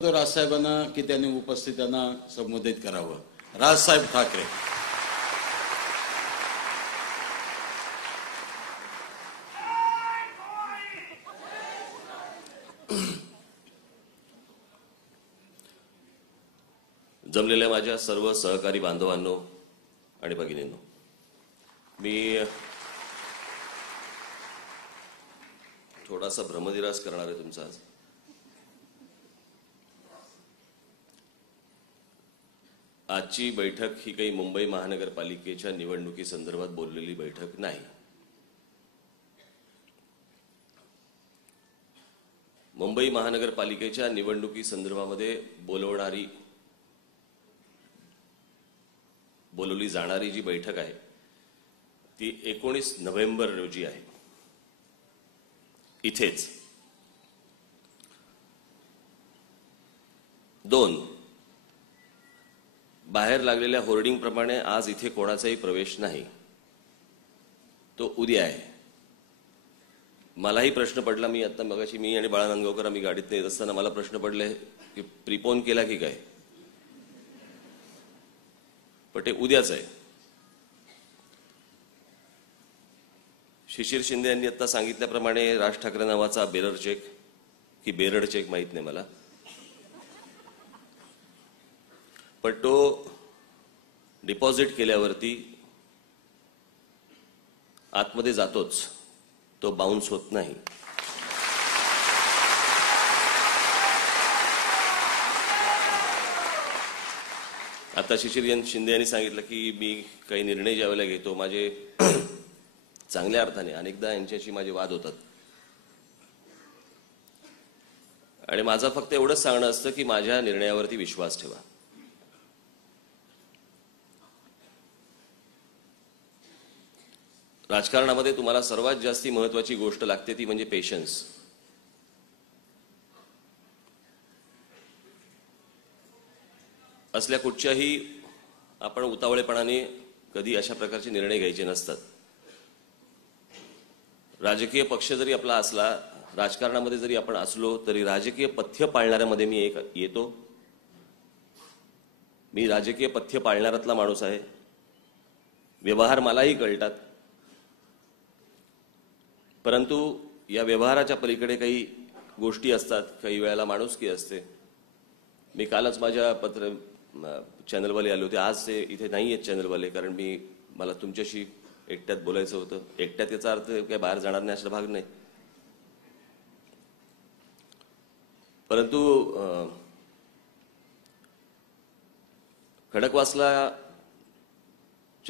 तो राजसाहेबांना की त्यांनी उपस्थितांना संबोधित करावं. राजसाहेब ठाकरे. जमलेल्या माझ्या सर्व सहकारी बांधवांनो आणि भगिनींनो, मी थोडासा भ्रमनिरास करणार आहे तुमचा आज. आजची बैठक ही काही मुंबई महानगरपालिकेच्या निवडणुकीसंदर्भात बोललेली बैठक नाही. मुंबई महानगरपालिकेच्या निवडणुकीसंदर्भामध्ये बोलवली जाणारी जी बैठक आहे ती 19 नोव्हेंबर रोजी आहे. इथेच 2 बाहेर लागलेल्या होर्डिंग प्रमाणे आज इथे कोणाचाही प्रवेश नाही. तो उद्या आहे. मलाही प्रश्न पडला, मी आता मगाशी मी आणि बाळा नांदगावकर आम्ही गाडीत येत असताना मला प्रश्न पडले की प्रीपोन केला की काय, पण ते उद्याच आहे. शिशिर शिंदे यांनी आता सांगितल्याप्रमाणे राज ठाकरे नावाचा बेरर चेक की बेरड चेक माहित नाही मला, पण तो डिपॉझिट केल्यावरती आतमध्ये जातोच, तो बाउन्स होत नाही. आता शिशिर शिंदे यांनी सांगितलं की मी काही निर्णय ज्यावेळेला घेतो माझे चांगल्या अर्थाने अनेकदा यांच्याशी माझे वाद होतात आणि माझं फक्त एवढंच सांगणं असतं की माझ्या निर्णयावरती विश्वास ठेवा. राजकारणामध्ये तुम्हाला सर्वात जास्ती महत्वाची गोष्ट लागते ती म्हणजे पेशन्स. असल्या कुठच्याही आपण उतावळेपणाने कधी अशा प्रकारचे निर्णय घ्यायचे नसतात. राजकीय पक्ष जरी आपला असला, राजकारणामध्ये जरी आपण असलो तरी राजकीय पथ्य पाळणाऱ्यामध्ये मी एक येतो. मी राजकीय पथ्य पाळणाऱ्यातला माणूस आहे. व्यवहार मलाही कळतात, परंतु या व्यवहाराच्या पलीकडे काही गोष्टी असतात, काही वेळेला माणुसकी असते. मी कालच माझ्या चॅनलवाले आले होते, आज ते इथे नाही आहेत चॅनलवाले, कारण मला तुमच्याशी एकट्यात बोलायचं होतं. एकट्यात याचा अर्थ काय बाहेर जाणार नाही असा भाग नाही, परंतु खडकवासलाच्या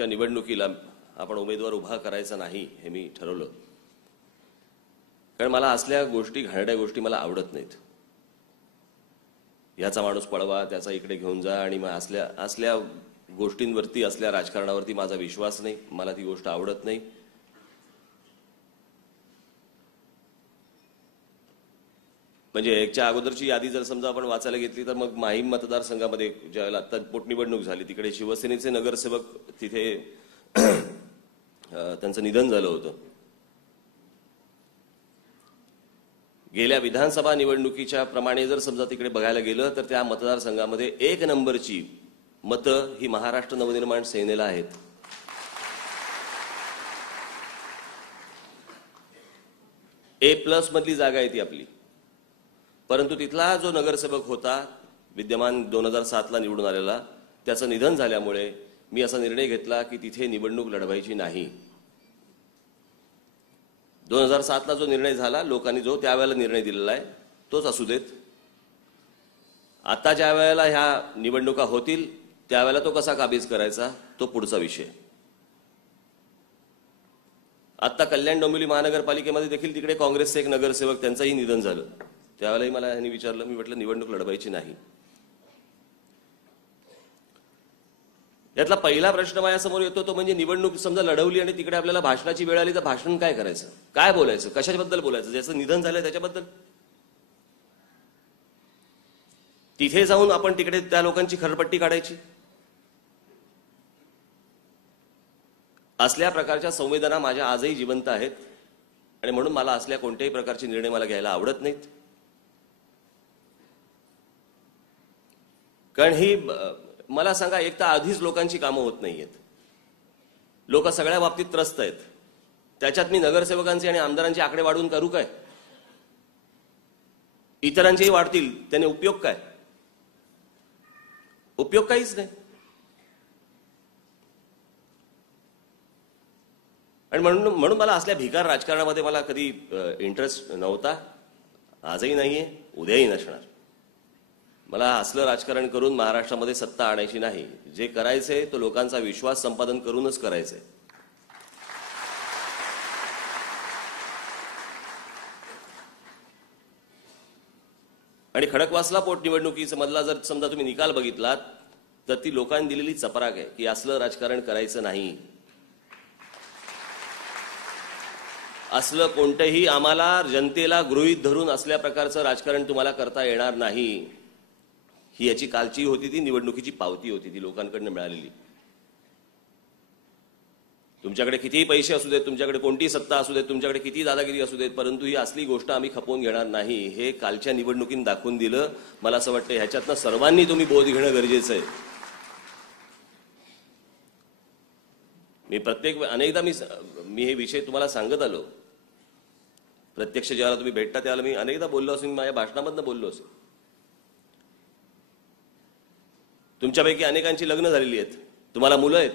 निवडणुकीला आपण उमेदवार उभा करायचा नाही हे मी ठरवलं, कारण मला असल्या गोष्टी, घाणेरड्या गोष्टी मला आवडत नाहीत. याचा माणूस पळवा, त्याचा इकडे घेऊन जा, आणि मग असल्या गोष्टींवरती, असल्या राजकारणावरती माझा विश्वास नाही. मला ती गोष्ट आवडत नाही. म्हणजे एकच्या अगोदरची यादी जर समजा आपण वाचायला घेतली तर मग माहीम मतदारसंघामध्ये ज्यावेळेला आता पोटनिवडणूक झाली तिकडे शिवसेनेचे नगरसेवक तिथे त्यांचं निधन झालं होतं. गेल्या विधानसभा निवडणुकीच्या प्रमाणे जर समजा तिकडे बघायला गेलं तर त्या मतदारसंघामध्ये 1 नंबरची मतं ही महाराष्ट्र नवनिर्माण सेनेला आहेत. A+ मधली जागा आहे ती आपली, परंतु तिथला जो नगरसेवक होता विद्यमान 2007ला निवडून आलेला, त्याचं निधन झाल्यामुळे मी असा निर्णय घेतला की तिथे निवडणूक लढवायची नाही. 2007ला जो निर्णय झाला, लोकांनी जो त्यावेळेला निर्णय दिलेला आहे तोच असू देत. आता ज्या वेळेला ह्या निवडणुका होतील त्यावेळेला तो कसा काबीज करायचा तो पुढचा विषय. आता कल्याण डोंबिवली महानगरपालिकेमध्ये देखील तिकडे काँग्रेसचे एक नगरसेवक, त्यांचंही निधन झालं. त्यावेळेलाही मला यांनी विचारलं, मी म्हटलं निवडणूक लढवायची नाही. यातला पहिला प्रश्न माझ्यासमोर येतो तो म्हणजे निवडणूक समजा लढवली आणि तिकडे आपल्याला भाषणाची वेळ आली तर भाषण काय करायचं, काय बोलायचं, कशाबद्दल बोलायचं, ज्याचं निधन झालंय त्याच्याबद्दल. तिथे जाऊन आपण तिकडे त्या लोकांची खरपट्टी काढायची. असल्या प्रकारच्या संवेदना माझ्या आजही जिवंत आहेत आणि म्हणून मला असल्या कोणत्याही प्रकारचे निर्णय मला घ्यायला आवडत नाहीत. कारण ही मला सांगा, एक तर आधीच लोकांची कामं होत नाहीयेत, लोक सगळ्या बाबतीत त्रस्त आहेत, त्याच्यात मी नगरसेवकांचे आणि आमदारांचे आकडे वाढवून करू काय? इतरांचेही वाढतील, त्याने उपयोग काय? उपयोग काहीच नाही. आणि म्हणून मला असल्या भिकार राजकारणामध्ये मला कधी इंटरेस्ट नव्हता, आजही नाहीये, उद्याही नसणार. मला असलं राजकारण करून महाराष्ट्रामध्ये सत्ता आणायची नाही. जे करायचंय तो लोकांचा विश्वास संपादन करूनच करायचंय. आणि खडकवासला पोटनिवडणुकीचा मधला जर समजा तुम्ही निकाल बघितलात तर ती लोकांनी दिलेली चपराक आहे की असलं राजकारण करायचं नाही. असलं कोणतेही आम्हाला जनतेला गृहीत धरून असल्या प्रकारचं राजकारण तुम्हाला करता येणार नाही. ही याची कालची होती ती निवडणुकीची पावती होती, ती लोकांकडून मिळालेली. तुमच्याकडे कितीही पैसे असू देत, तुमच्याकडे कोणतीही सत्ता असू देत, तुमच्याकडे कितीही दादागिरी असू देत, परंतु ही असली गोष्ट आम्ही खपवून घेणार नाही, हे कालच्या निवडणुकीत दाखवून दिलं. मला असं वाटतं ह्याच्यातनं सर्वांनी तुम्ही बोध घेणं गरजेचं आहे. अनेकदा मी हे विषय तुम्हाला सांगत आलो. प्रत्यक्ष ज्याला तुम्ही भेटता त्याला मी अनेकदा बोललो असेल, माझ्या भाषणामधनं बोललो असेल. तुमच्यापैकी अनेकांची लग्न झालेली आहेत, तुम्हाला मुलं आहेत.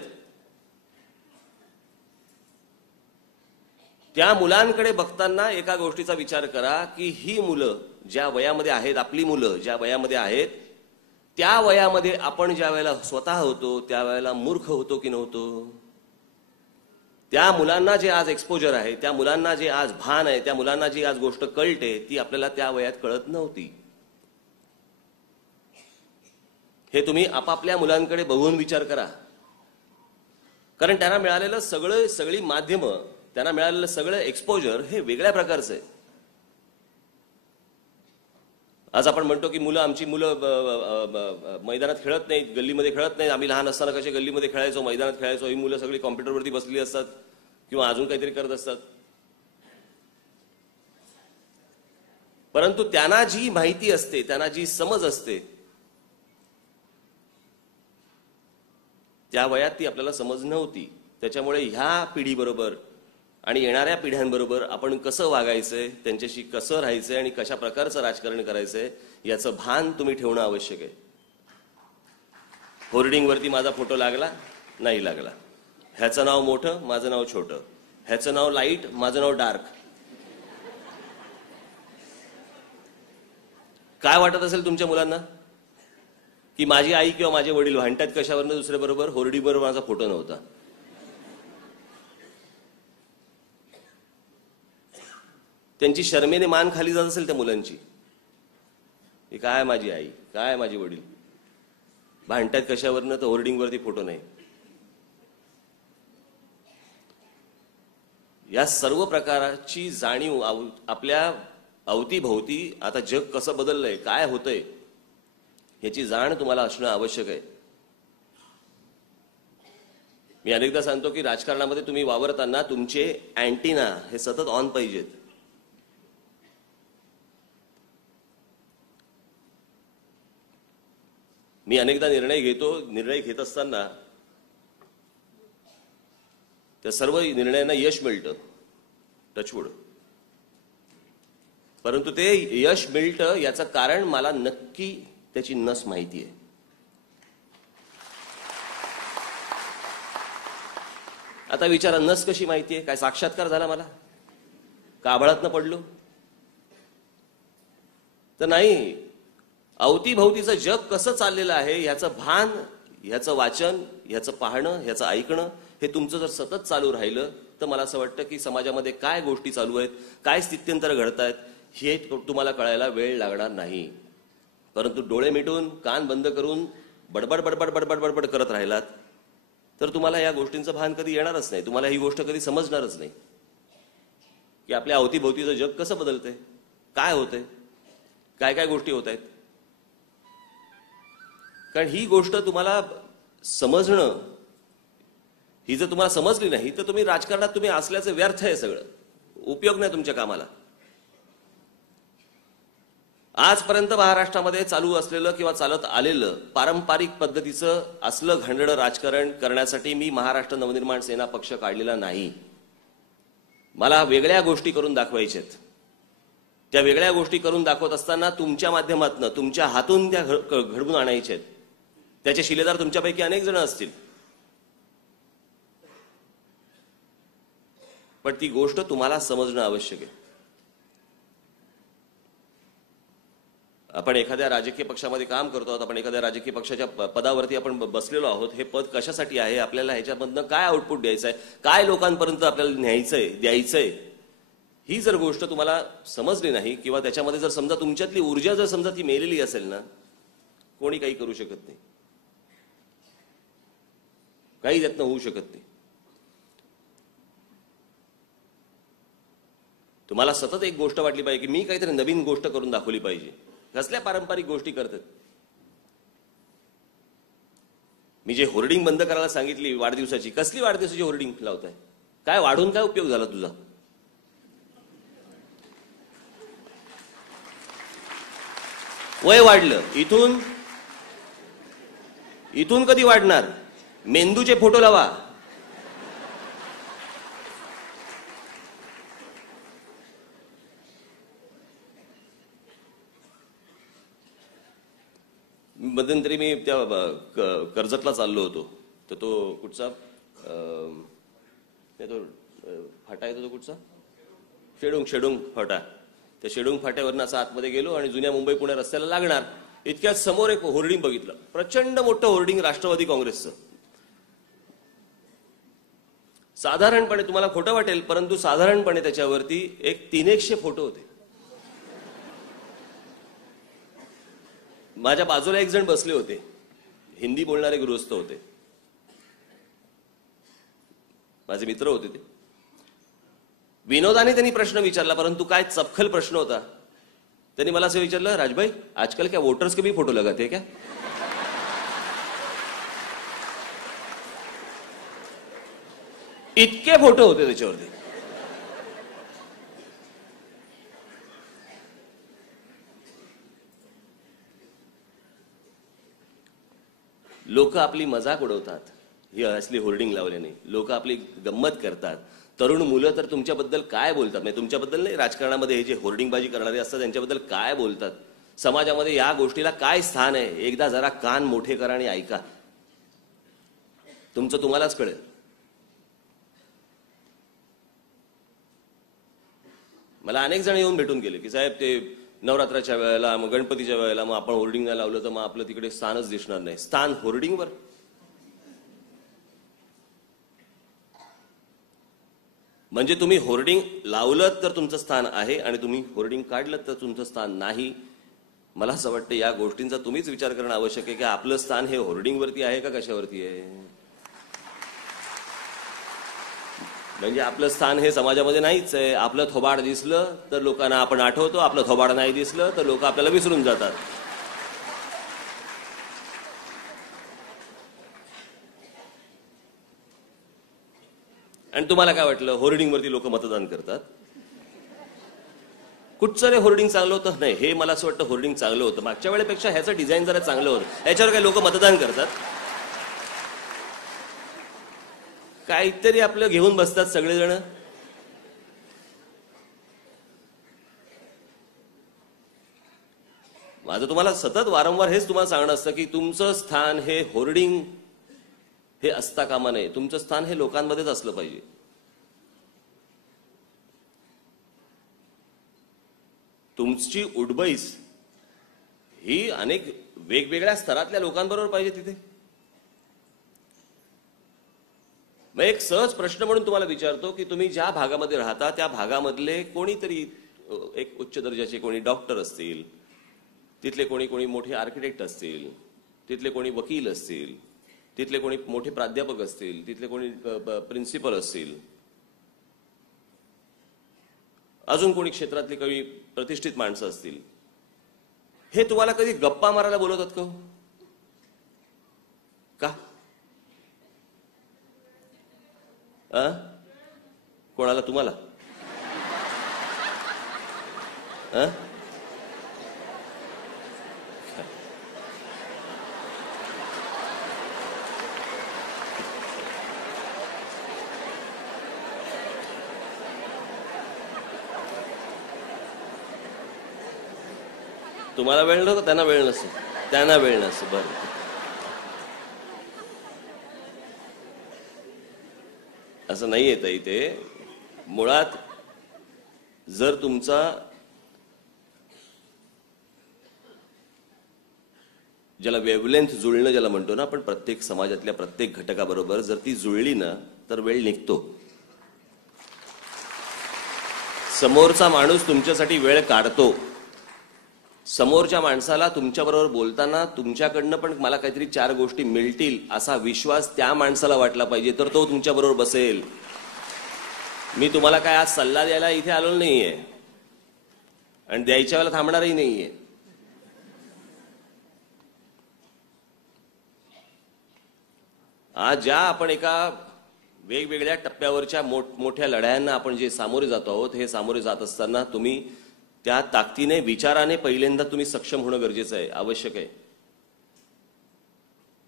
त्या मुलांकडे बघताना एका गोष्टीचा विचार करा की ही मुलं ज्या वयामध्ये आहेत, आपली मुलं ज्या वयामध्ये आहेत, त्या वयामध्ये आपण ज्या वेळेला स्वतः होतो त्या वेळेला मूर्ख होतो की नव्हतो? त्या मुलांना जे आज एक्सपोजर आहे, त्या मुलांना जे आज भान आहे, त्या मुलांना जी आज गोष्ट कळते ती आपल्याला त्या वयात कळत नव्हती. हे तुम्ही आपापल्या मुलांकडे बघून विचार करा. कारण त्यांना मिळालेलं सगळी माध्यमं, त्यांना मिळालेलं सगळं एक्सपोजर हे वेगळ्या प्रकारचं आहे. आज आपण म्हणतो की आमची मुलं मैदानात खेळत नाहीत, गल्लीमध्ये खेळत नाहीत. आम्ही लहान असताना कसे गल्लीमध्ये खेळायचो, मैदानात खेळायचो. ही मुलं सगळी कॉम्प्युटरवरती बसलेली असतात किंवा अजून काहीतरी करत असतात. परंतु त्यांना जी माहिती असते, त्यांना जी समज असते, त्या वयात ती आपल्याला समज नव्हती. त्याच्यामुळे ह्या पिढीबरोबर आणि येणाऱ्या पिढ्यांबरोबर आपण कसं वागायचंय, त्यांच्याशी कसं राहायचंय आणि कशा प्रकारचं राजकारण करायचंय याचं भान तुम्ही ठेवणं आवश्यक आहे. होर्डिंगवरती माझा फोटो लागला नाही लागला, ह्याचं नाव मोठं माझं नाव छोटं, ह्याचं नाव लाईट माझं नाव डार्क, काय वाटत असेल तुमच्या मुलांना की माझी आई किंवा माझे वडील भांडतात कशावरनं दुसऱ्याबरोबर? होर्डिंगबरोबर माझा फोटो नव्हता. त्यांची शर्मेने मान खाली जात असेल त्या मुलांची, की काय माझी आई, काय माझे वडील भांडतात कशावरनं, तर होर्डिंगवरती फोटो नाही. या सर्व प्रकाराची जाणीव आपल्या अवतीभोवती आता जग कसं बदललंय, काय होतंय याची जाण तुम्हाला असणं आवश्यक आहे. मी अनेकदा सांगतो की राजकारणामध्ये तुम्ही वावरताना तुमचे अँटीना हे सतत ऑन पाहिजेत. मी अनेकदा निर्णय घेत असताना त्या सर्व निर्णयांना यश मिळतं, टचवूड. परंतु ते यश मिळतं याचं कारण मला नक्की त्याची नस माहिती आहे. आता विचारा, नस कशी माहिती आहे? काय साक्षात्कार झाला मला? काबळातनं पडलो तर नाही. अवतीभोवतीचं जग कसं चाललेलं आहे ह्याचं भान, ह्याचं वाचन, ह्याचं पाहणं, ह्याचं ऐकणं हे तुमचं जर सतत चालू राहिलं तर मला असं वाटतं की समाजामध्ये काय गोष्टी चालू आहेत, काय स्थित्यंतर घडतायत हे तुम्हाला कळायला वेळ लागणार नाही. परंतु डोळे मिटून कान बंद करून बडबड बडबड बडबड बडबड करत राहिलात तर तुम्हाला या गोष्टींचं भान कधी येणारच नाही. तुम्हाला ही गोष्ट कधी समजणारच नाही की आपल्या अवतीभोवतीचं जग कसं बदलतंय, काय होतंय, काय काय गोष्टी होत आहेत. कारण ही गोष्ट तुम्हाला समजणं, ही जर तुम्हाला समजली नाही तर तुम्ही राजकारणात तुम्ही असल्याचं व्यर्थ आहे, सगळं उपयोग नाही तुमच्या कामाला. आजपर्यंत महाराष्ट्रामध्ये चालू असलेलं किंवा चालत आलेलं पारंपरिक पद्धतीचं असलं घाणेरडं राजकारण करण्यासाठी मी महाराष्ट्र नवनिर्माण सेना पक्ष काढलेला नाही. मला वेगळ्या गोष्टी करून दाखवायच्यात. त्या वेगळ्या गोष्टी करून दाखवत असताना तुमच्या माध्यमातून, तुमच्या हातून त्या घडवून आणायच्यात. त्याचे शिलेदार तुमच्यापैकी अनेक जण असतील, पण ती गोष्ट तुम्हाला समजणं आवश्यक आहे. आपण एखाद्या राजकीय पक्षामध्ये काम करतो आहोत, आपण एखाद्या राजकीय पक्षाच्या पदावरती आपण बसलेलो आहोत. हे पद कशासाठी आहे, आपल्याला ह्याच्यामधनं काय आउटपुट द्यायचं आहे, काय लोकांपर्यंत आपल्याला न्यायचंय, द्यायचंय, ही जर गोष्ट तुम्हाला समजली नाही किंवा त्याच्यामध्ये जर समजा तुमच्यातली ऊर्जा जर समजा ती मेलेली असेल ना, कोणी काही करू शकत नाही, काही त्यातनं होऊ शकत नाही. तुम्हाला सतत एक गोष्ट वाटली पाहिजे की मी काहीतरी नवीन गोष्ट करून दाखवली पाहिजे. कसल्या पारंपरिक गोष्टी करतात? मी जे होर्डिंग बंद करायला सांगितली वाढदिवसाची, कसली वाढदिवसाची होर्डिंग लावताय? काय वाढून काय उपयोग झाला तुझा? वय वाढलं, इथून कधी वाढणार? मेंदूचे फोटो लावा. मध्यंतरी मी त्या कर्जतला चाललो होतो, तर तो कुठचा तो फाटा येतो, तो कुठचा शेडुंग फाटा. त्या शेडुंग फाट्यावरनं असं आतमध्ये गेलो आणि जुन्या मुंबई पुणे रस्त्याला लागणार इतक्यात समोर एक होर्डिंग बघितलं, प्रचंड मोठं होर्डिंग राष्ट्रवादी काँग्रेसचं. साधारणपणे तुम्हाला खोटं वाटेल, परंतु साधारणपणे त्याच्यावरती एक 300 फोटो होते. माझ्या बाजूला एक जण बसले होते, हिंदी बोलणारे गृहस्थ होते, माझे मित्र होते. ते विनोदाने त्यांनी प्रश्न विचारला, परंतु काय चपखल प्रश्न होता. त्यांनी मला असं विचारलं, राजभाई आजकल क्या वोटर्स के भी फोटो लगाते क्या? इतके फोटो होते त्याच्यावरती. लोक आपली मजाक उडवतात, ही असली होर्डिंग लावल्याने लोक आपली गंमत करतात. तरुण मुलं तर तुमच्याबद्दल काय बोलतात, म्हणजे तुमच्याबद्दल नाही, राजकारणामध्ये हे जे होर्डिंगबाजी करणारे असतात त्यांच्याबद्दल काय बोलतात, समाजामध्ये या गोष्टीला काय स्थान आहे, एकदा जरा कान मोठे करा आणि ऐका, तुमचं तुम्हालाच कळेल. मला अनेक जण येऊन भेटून गेले की साहेब ते नवरात्राच्या वेळेला, मग गणपतीच्या वेळेला मग आपण होर्डिंग नाही लावलं तर मग आपलं तिकडे स्थानच दिसणार नाही. स्थान होर्डिंगवर? म्हणजे तुम्ही होर्डिंग लावलं तर तुमचं स्थान आहे आणि तुम्ही होर्डिंग काढलं तर तुमचं स्थान नाही. मला असं वाटतं या गोष्टींचा तुम्हीच विचार करणं आवश्यक आहे की आपलं स्थान हे होर्डिंगवरती आहे का कशावरती आहे. म्हणजे आपलं स्थान हे समाजामध्ये नाहीच आहे. आपलं थोबाड दिसलं तर लोकांना आपण आठवतो, आपलं थोबाड नाही दिसलं तर लोक आपल्याला विसरून जातात. आणि तुम्हाला काय वाटलं होर्डिंगवरती लोक मतदान करतात? कुठचं रे होर्डिंग चांगलं होतं? नाही, हे मला असं वाटतं होर्डिंग चांगलं होतं, मागच्या वेळेपेक्षा ह्याचं डिझाईन जरा चांगलं होतं, याच्यावर काय लोक मतदान करतात? काहीतरी आपलं घेऊन बसतात सगळेजण. माझं तुम्हाला सतत वारंवार हेच तुम्हाला सांगणं असतं की तुमचं स्थान हे होर्डिंग हे असता कामा नये. तुमचं स्थान हे लोकांमध्येच असलं पाहिजे. तुमची उडबईस ही अनेक वेगवेगळ्या स्तरातल्या लोकांबरोबर पाहिजे तिथे. मग एक सहज प्रश्न म्हणून तुम्हाला विचारतो की तुम्ही ज्या भागामध्ये राहता त्या भागामधले कोणीतरी एक उच्च दर्जाचे कोणी डॉक्टर असतील, तिथले कोणी मोठे आर्किटेक्ट असतील, तिथले कोणी वकील असतील, तिथले कोणी मोठे प्राध्यापक असतील, तिथले कोणी प्रिन्सिपल असतील, अजून कोणी क्षेत्रातली काही प्रतिष्ठित माणसं असतील. हे तुम्हाला कधी गप्पा मारायला बोलवतात का? कोणाला? तुम्हाला? तुम्हाला वेळ नको, त्यांना वेळ नसेल, त्यांना वेळ नसेल. बरं, असं नाही येत इथे. मुळात जर तुमचा ज्याला वेवलेंथ जुळणं ज्याला म्हणतो ना आपण, प्रत्येक समाजातल्या प्रत्येक घटकाबरोबर जर ती जुळली ना तर वेळ निघतो. समोरचा माणूस तुमच्यासाठी वेळ काढतो. समोरच्या माणसाला तुमच्याबरोबर बोलताना तुमच्याकडनं पण मला काहीतरी 4 गोष्टी मिळतील असा विश्वास त्या माणसाला वाटला पाहिजे, तर तो तुमच्याबरोबर बसेल. मी तुम्हाला काय आज सल्ला द्यायला इथे आलो नाहीये आणि द्यायच्या वेळेला थांबणारही नाहीये. आज ज्या आपण एका वेगवेगळ्या टप्प्यावरच्या मोठ्या लढायांना आपण जे सामोरे जातो आहोत, हे सामोरे जात असताना तुम्ही त्या ताकदीने विचाराने पहिल्यांदा तुम्ही सक्षम होणं गरजेचं आहे, आवश्यक आहे.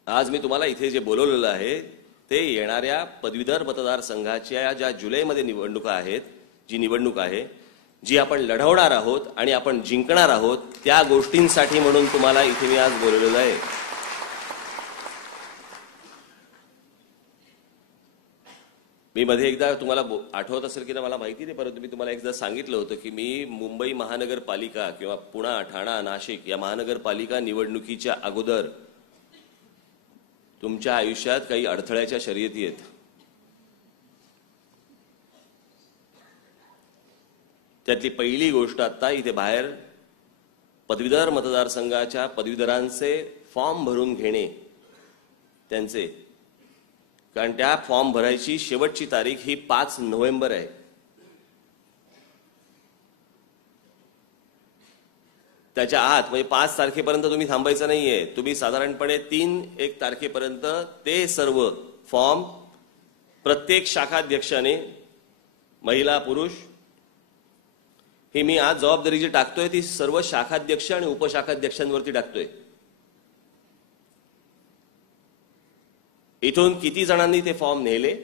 आज मी तुम्हाला इथे जे बोलवलेलं आहे ते येणाऱ्या पदवीधर मतदारसंघाच्या ज्या जुलैमध्ये निवडणुका आहेत, जी निवडणूक आहे जी आपण लढवणार आहोत आणि आपण जिंकणार आहोत, त्या गोष्टींसाठी म्हणून तुम्हाला इथे मी आज बोलवलेलं आहे. मी मध्ये एकदा तुम्हाला आठवत असेल की ना मला माहिती नाही, परंतु मी तुम्हाला एकदा सांगितलं होतं की मी मुंबई महानगरपालिका किंवा पुणा, ठाणा, नाशिक या महानगरपालिका निवडणुकीच्या अगोदर तुमच्या आयुष्यात काही अडथळ्याच्या शर्यती आहेत. त्यातली पहिली गोष्ट आता इथे बाहेर पदवीधर मतदारसंघाच्या पदवीधरांचे फॉर्म भरून घेणे त्यांचे, कारण त्या फॉर्म भरायची शेवटची तारीख ही 5 नोव्हेंबर आहे. त्याच्या आत म्हणजे 5 तारखेपर्यंत तुम्ही थांबायचं नाहीये. तुम्ही साधारणपणे 3-1 तारखेपर्यंत ते सर्व फॉर्म प्रत्येक शाखाध्यक्षाने, महिला पुरुष, ही मी आज जबाबदारी जी टाकतोय ती सर्व शाखाध्यक्ष आणि उपशाखाध्यक्षांवरती टाकतोय. इथून किती जणांनी ते फॉर्म नेले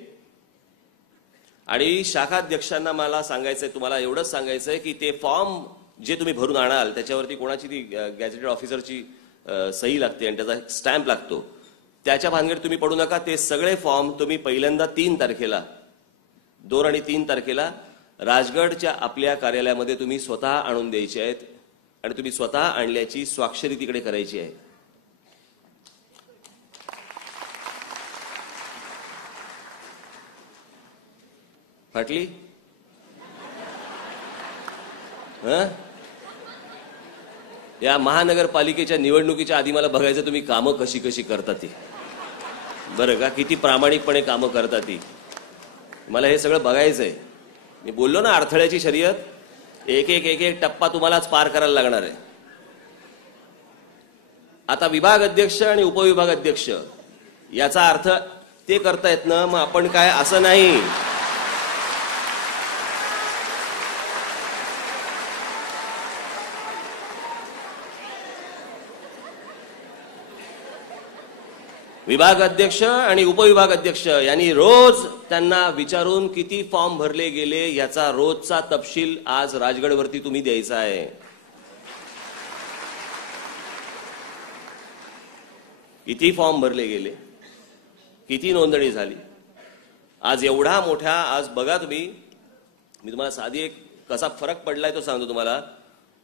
आणि शाखाध्यक्षांना मला सांगायचंय, तुम्हाला एवढंच सांगायचंय की ते फॉर्म जे तुम्ही भरून आणाल त्याच्यावरती कोणाची ती गॅझेटेड ऑफिसरची सही लागते आणि त्याचा स्टॅम्प लागतो. त्याच्या भानगडीत तुम्ही पडू नका. ते सगळे फॉर्म तुम्ही पहिल्यांदा 2 आणि 3 तारखेला राजगडच्या आपल्या कार्यालयामध्ये तुम्ही स्वतः आणून द्यायचे आहेत आणि तुम्ही स्वतः आणल्याची स्वाक्षरी तिकडे करायची आहे. फाटली? या महानगरपालिकेच्या निवडणुकीच्या आधी मला बघायचं तुम्ही कामं कशी कशी करता ती, बरं का, किती प्रामाणिकपणे कामं करता ती, मला हे सगळं बघायचंय. मी बोललो ना अडथळ्याची शर्यत, एक एक टप्पा तुम्हालाच पार करायला लागणार आहे. आता विभाग अध्यक्ष आणि उपविभाग अध्यक्ष याचा अर्थ ते करतायत ना, मग आपण काय असं नाही. विभाग अध्यक्ष आणि उपविभाग अध्यक्ष यांनी रोज त्यांना विचारून किती फॉर्म भरले गेले याचा रोजचा तपशील आज राजगडवरती तुम्ही द्यायचा आहे. किती फॉर्म भरले गेले, किती नोंदणी झाली. आज एवढा मोठा, आज बघा तुम्ही, मी तुम्हाला साधी एक कसा फरक पडलाय तो सांगतो तुम्हाला.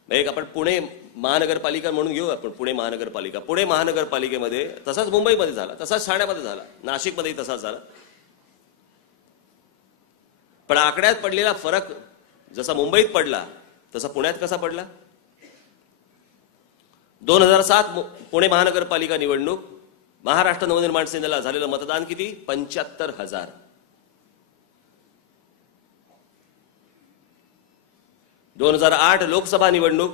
एक आपण पुणे महानगरपालिका म्हणून घेऊ आपण, पुणे महानगरपालिका. पुणे महानगरपालिकेमध्ये तसाच मुंबईमध्ये झाला, तसाच ठाण्यामध्ये झाला, नाशिकमध्येही तसाच झाला. पण आकड्यात पडलेला फरक जसा मुंबईत पडला तसा पुण्यात कसा पडला. 2007 पुणे महानगरपालिका निवडणूक, महाराष्ट्र नवनिर्माण सेनेला झालेलं मतदान किती? 75,000. 2008 लोकसभा निवडणूक,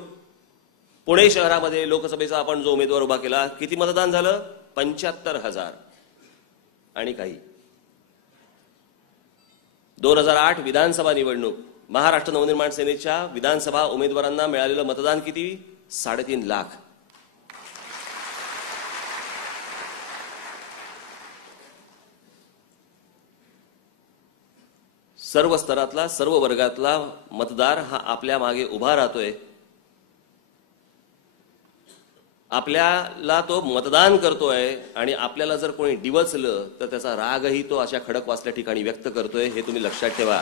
पुणे शहरामध्ये लोकसभेचा आपण जो उमेदवार उभा केला, किती मतदान झालं? 75,000 आणि काही. 2008 विधानसभा निवडणूक, महाराष्ट्र नवनिर्माण सेनेच्या विधानसभा उमेदवारांना मिळालेलं मतदान किती? 3.5 लाख. सर्व स्तरातला, सर्व वर्गातला मतदार हा आपल्या मागे उभा राहतोय. आपल्याला तो मतदान करतोय आणि आपल्याला जर कोणी डिवचलं तर त्याचा रागही तो अशा खडकवासल्या ठिकाणी व्यक्त करतोय, हे तुम्ही लक्षात ठेवा.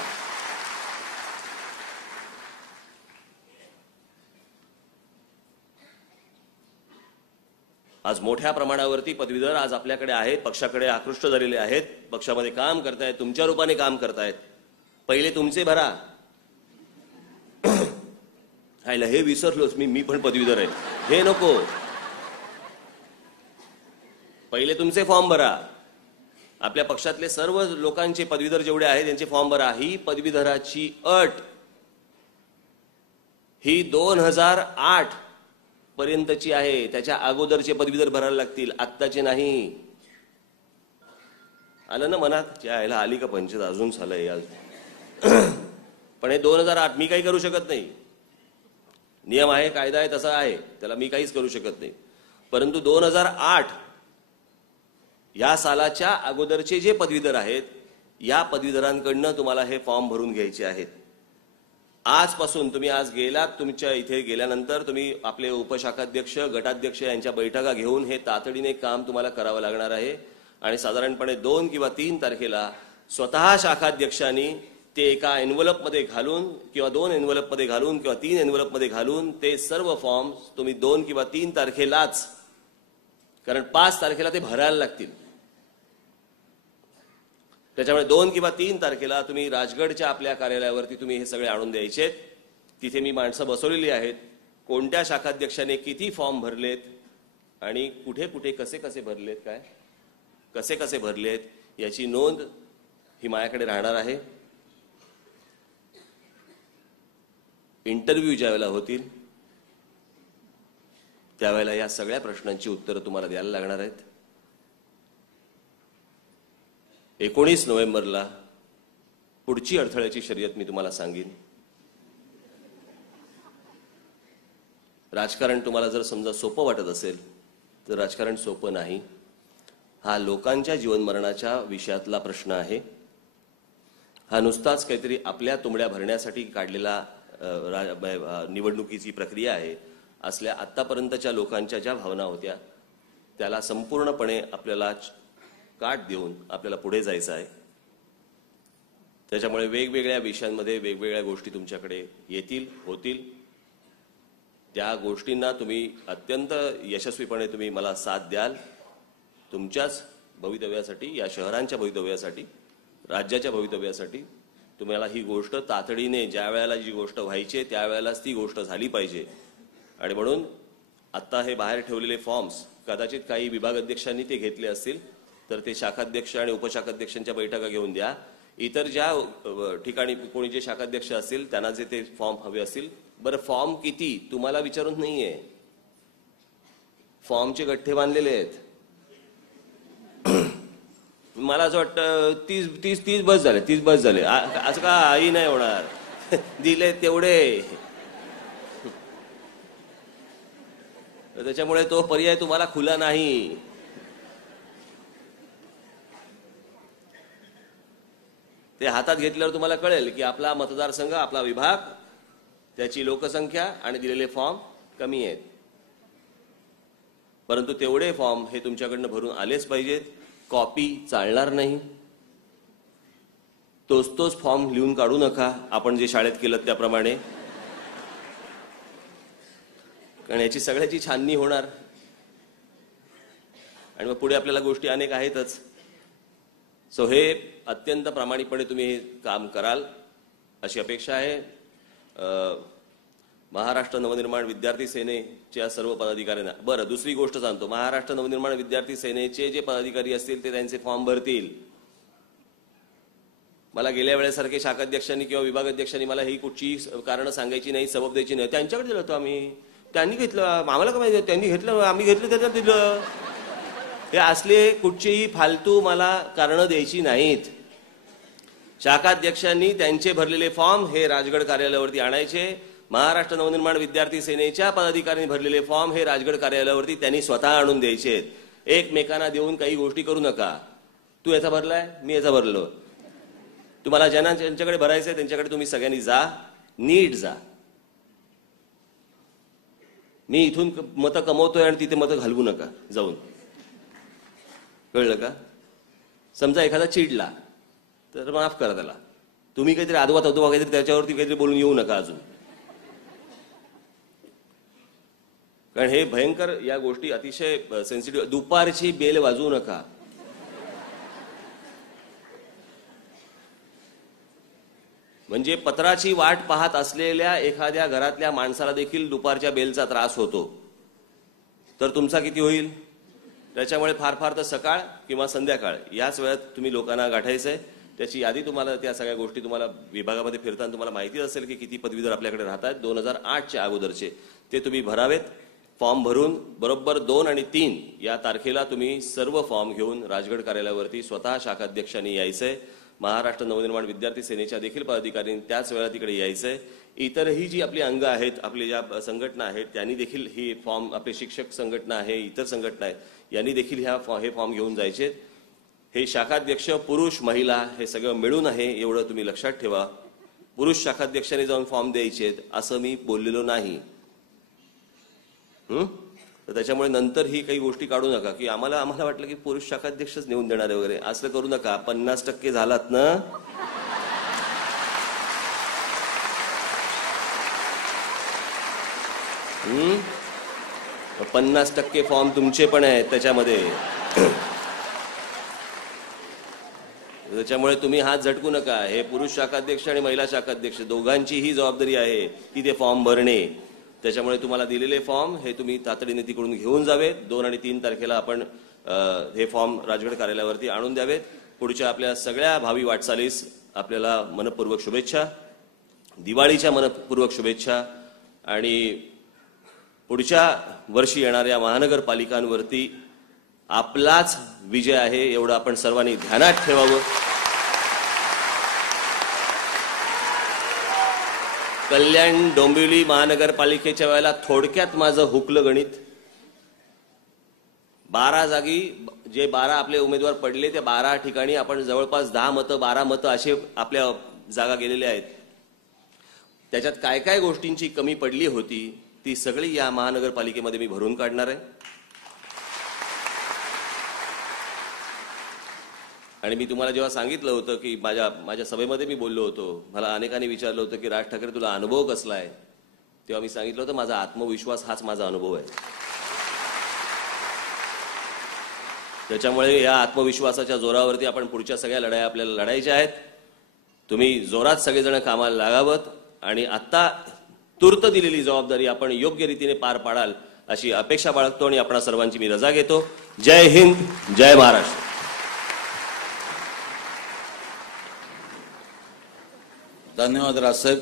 आज मोठ्या प्रमाणावरती पदवीधर आज आपल्याकडे आहेत, पक्षाकडे आकृष्ट झालेले आहेत, पक्षामध्ये काम करतायत, तुमच्या रूपाने काम करतायत. पहिले तुमचे भरा. हायला हे विसरलोच मी पण पदवीधर आहे, हे नको. पहिले तुमचे फॉर्म भरा. आपल्या पक्षातले सर्व लोकांचे पदवीधर जेवढे आहेत त्यांचे फॉर्म भरा. ही पदवीधराची अट ही 2008 पर्यंतची आहे. त्याच्या अगोदरचे पदवीधर भरायला लागतील, आत्ताचे नाही. आलं ना मनात? ज्या आली का पंचायत अजून झालंय आज. पण हे 2008 मी काही करू शकत नाही. नियम आहे, कायदा आहे, तसा आहे, त्याला मी काहीच करू शकत नाही. परंतु 2008 या सालाच्या अगोदरचे जे पदवीधर आहेत, या पदवीधरांकडनं तुम्हाला हे फॉर्म भरून घ्यायचे आहेत. आजपासून तुम्ही आज गेलात, तुमच्या इथे गेल्यानंतर तुम्ही आपले उपशाखाध्यक्ष, गटाध्यक्ष यांच्या बैठका घेऊन हे तातडीने काम तुम्हाला करावं लागणार आहे. आणि साधारणपणे 2 किंवा 3 तारखेला स्वतः शाखाध्यक्षांनी ते एका एन्व्हलपमध्ये घालून किंवा 2 एन्व्हलपमध्ये घालून किंवा 3 एन्व्हलपमध्ये घालून ते सर्व फॉर्म तुम्ही 2 किंवा 3 तारखेलाच, कारण 5 तारखेला ते भरायला लागतील. त्याच्यामुळे 2 किंवा 3 तारखेला तुम्ही राजगडच्या आपल्या कार्यालयावरती तुम्ही हे सगळे आणून द्यायचे. तिथे मी माणसं बसवलेली आहेत. कोणत्या शाखाध्यक्षाने किती फॉर्म भरलेत आणि कुठे कुठे कसे कसे भरलेत, काय कसे कसे भरलेत याची नोंद ही माझ्याकडे राहणार आहे. इंटरव्ह्यू ज्या वेळेला होतील त्यावेळेला या सगळ्या प्रश्नांची उत्तरं तुम्हाला द्यायला लागणार आहेत. 19 नोव्हेंबरला पुढची अडथळ्याची शर्यत मी तुम्हाला सांगेन. राजकारण तुम्हाला जर समजा सोपं वाटत असेल तर राजकारण सोपं नाही. हा लोकांच्या जीवनमरणाच्या विषयातला प्रश्न आहे. हा नुसताच काहीतरी आपल्या तुंबड्या भरण्यासाठी काढलेला निवडणुकीची प्रक्रिया आहे. असल्या आतापर्यंतच्या लोकांच्या ज्या भावना होत्या त्याला संपूर्णपणे आपल्याला काट देऊन आपल्याला पुढे जायचं आहे. त्याच्यामुळे वेगवेगळ्या विषयांमध्ये वेगवेगळ्या गोष्टी तुमच्याकडे येतील, होतील. त्या गोष्टींना तुम्ही अत्यंत यशस्वीपणे तुम्ही मला साथ द्याल. तुमच्याच भवितव्यासाठी, या शहरांच्या भवितव्यासाठी, राज्याच्या भवितव्यासाठी तुम्हाला ही गोष्ट तातडीने, ज्या वेळेला जी गोष्ट व्हायची त्यावेळेलाच ती गोष्ट झाली पाहिजे. आणि म्हणून आता हे बाहेर ठेवलेले फॉर्म्स कदाचित काही विभाग अध्यक्षांनी ते घेतले असतील तर ते शाखाध्यक्ष आणि उपशाखाध्यक्षांच्या बैठका घेऊन द्या. इतर ज्या ठिकाणी कोणी जे शाखाध्यक्ष असतील त्यांना जे ते फॉर्म हवे असतील. बरं, फॉर्म किती तुम्हाला विचारून नाहीये, फॉर्मचे गठ्ठे बांधलेले आहेत. मला असं वाटतं 30 बस झाले, 30 बस झाले. असं का आई नाही होणार, दिले तेवढे. त्याच्यामुळे तो पर्याय तुम्हाला खुला नाही. ते हातात घेतल्यावर तुम्हाला कळेल की आपला मतदारसंघ, आपला विभाग, त्याची लोकसंख्या आणि दिलेले फॉर्म कमी आहेत. परंतु तेवढे फॉर्म हे तुमच्याकडनं भरून आलेच पाहिजेत. कॉपी चालणार नाही. तोच फॉर्म लिहून काढू नका आपण जे शाळेत केलं त्याप्रमाणे, कारण याची सगळ्याची छाननी होणार आणि मग पुढे आपल्याला गोष्टी अनेक आहेतच. सो हे अत्यंत प्रामाणिकपणे तुम्ही हे काम कराल अशी अपेक्षा आहे. महाराष्ट्र नवनिर्माण विद्यार्थी सेनेच्या सर्व पदाधिकाऱ्यांना, बरं दुसरी गोष्ट सांगतो, महाराष्ट्र नवनिर्माण विद्यार्थी सेनेचे जे पदाधिकारी असतील ते त्यांचे फॉर्म भरतील. मला गेल्या वेळेसारखे शाखाध्यक्षांनी किंवा विभागाध्यक्षांनी मला ही कुठची कारणं सांगायची नाही, सबब द्यायची नाही. त्यांच्याकडे दिलं होतं आम्ही, त्यांनी घेतलं, आम्हाला काय माहिती, त्यांनी घेतलं, आम्ही घेतलं, त्याच्यात दिलं. हे असले कुठचीही फालतू मला कारणं द्यायची नाहीत. शाखाध्यक्षांनी त्यांचे भरलेले फॉर्म हे राजगड कार्यालयावरती आणायचे. महाराष्ट्र नवनिर्माण विद्यार्थी सेनेच्या पदाधिकाऱ्यांनी भरलेले फॉर्म हे राजगड कार्यालयावरती त्यांनी स्वतः आणून द्यायचे. एकमेकांना देऊन काही गोष्टी करू नका. तू याचा भरलाय, मी याचा भरलो. तुम्हाला ज्यांच्याकडे भरायचंय त्यांच्याकडे तुम्ही सगळ्यांनी जा, नीट जा. मी इथून मतं कमवतोय आणि तिथे मतं घालवू नका जाऊन. कळलं का? समजा एखादा चिडला तर माफ करा त्याला. तुम्ही काहीतरी आदवा तत्वा काहीतरी त्याच्यावरती काहीतरी बोलून येऊ नका अजून. कारण हे भयंकर या गोष्टी अतिशय सेन्सिटिव्ह. दुपारची बेल वाजवू नका. म्हणजे पत्राची वाट पाहत असलेल्या एखाद्या घरातल्या माणसाला देखील दुपारच्या बेलचा त्रास होतो. तर तुमचा किती होईल? त्याच्यामुळे फार फार तर सकाळ किंवा संध्याकाळ याच वेळात तुम्ही लोकांना गाठायचंय. त्याची यादी तुम्हाला, त्या सगळ्या गोष्टी तुम्हाला विभागामध्ये फिरताना तुम्हाला माहिती असेल की किती पदवीधर आपल्याकडे राहतात 2008च्या अगोदरचे. ते तुम्ही भरावेत. फॉर्म भरून बरोबर 2 आणि 3 या तारखेला तुम्ही सर्व फॉर्म घेऊन राजगड कार्यालयावरती स्वतः शाखाध्यक्षांनी यायचंय. महाराष्ट्र नवनिर्माण विद्यार्थी सेनेच्या देखील पदाधिकाऱ्यांनी त्याच वेळा तिकडे यायचंय. इतरही जी आपली अंग आहेत, आपली ज्या संघटना आहेत, त्यांनी देखील ही फॉर्म, आपले शिक्षक संघटना आहे, इतर संघटना आहेत, यांनी देखील हे फॉर्म घेऊन जायचे. हे शाखाध्यक्ष पुरुष महिला हे सगळं मिळून आहे, एवढं तुम्ही लक्षात ठेवा. पुरुष शाखाध्यक्षांनी जाऊन फॉर्म द्यायचे असं मी बोललेलो नाही. तर त्याच्यामुळे नंतर ही काही गोष्टी काढू नका की आम्हाला वाटलं की पुरुष शाखाध्यक्षच नेऊन देणारे वगैरे, असं करू नका. 50% झालात ना. 50% फॉर्म तुमचे पण आहेत त्याच्यामध्ये. त्याच्यामुळे तुम्ही हात झटकू नका. हे पुरुष शाखाध्यक्ष आणि महिला शाखाध्यक्ष दोघांचीही जबाबदारी आहे की ते फॉर्म भरणे. त्याच्यामुळे तुम्हाला दिलेले फॉर्म हे तुम्ही तातडीने तिकडून घेऊन जावेत. 2 आणि 3 तारखेला आपण हे फॉर्म राजगड कार्यालयावरती आणून द्यावेत. पुढच्या आपल्या सगळ्या भावी वाटचालीस आपल्याला मनपूर्वक शुभेच्छा. दिवाळीच्या मनपूर्वक शुभेच्छा. आणि पुढच्या वर्षी येणाऱ्या महानगरपालिकांवरती आपलाच विजय आहे एवढं आपण सर्वांनी ध्यानात ठेवावं. कल्याण डोंबिवली महानगरपालिकेच्या वेळेला थोडक्यात माझं हुकलं गणित. 12 जागी जे 12 आपले उमेदवार पडले त्या 12 ठिकाणी आपण जवळपास 10 मतं 12 मतं असे आपल्या जागा गेलेल्या आहेत. त्याच्यात काय काय गोष्टींची कमी पडली होती ती सगळी या महानगरपालिकेमध्ये मी भरून काढणार आहे. आणि मी तुम्हाला जेव्हा सांगितलं होतं की माझ्या सभेमध्ये मी बोललो होतो, मला अनेकांनी विचारलं होतं की राज ठाकरे तुला अनुभव कसला आहे, तेव्हा मी सांगितलं होतं माझा आत्मविश्वास हाच माझा अनुभव आहे. त्याच्यामुळे या आत्मविश्वासाच्या जोरावरती आपण पुढच्या सगळ्या लढाया आपल्याला लढायच्या आहेत. तुम्ही जोरात सगळेजण कामाला लागावत आणि आता तूर्त दिलेली जबाबदारी आपण योग्य रीतीने पार पाडाल अशी अपेक्षा बाळगतो आणि आपणा सर्वांची मी रजा घेतो. जय हिंद, जय महाराष्ट्र. धन्यवाद राजसाहेब.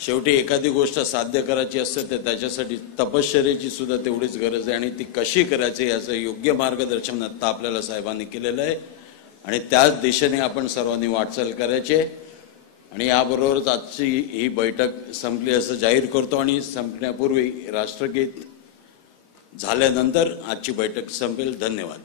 शेवटी एखादी गोष्ट साध्य करायची असते तर त्याच्यासाठी तपश्चर्येची सुद्धा तेवढीच गरज आहे आणि ती कशी करायची याचं योग्य मार्गदर्शन आता आपल्याला साहेबांनी केलेलं आहे आणि त्याच दिशेने आपण सर्वांनी वाटचाल करायची. आणि याबरोबरच आजची ही बैठक संपली असं जाहीर करतो आणि संपण्यापूर्वी राष्ट्रगीत झाल्यानंतर आजची बैठक संपेल. धन्यवाद.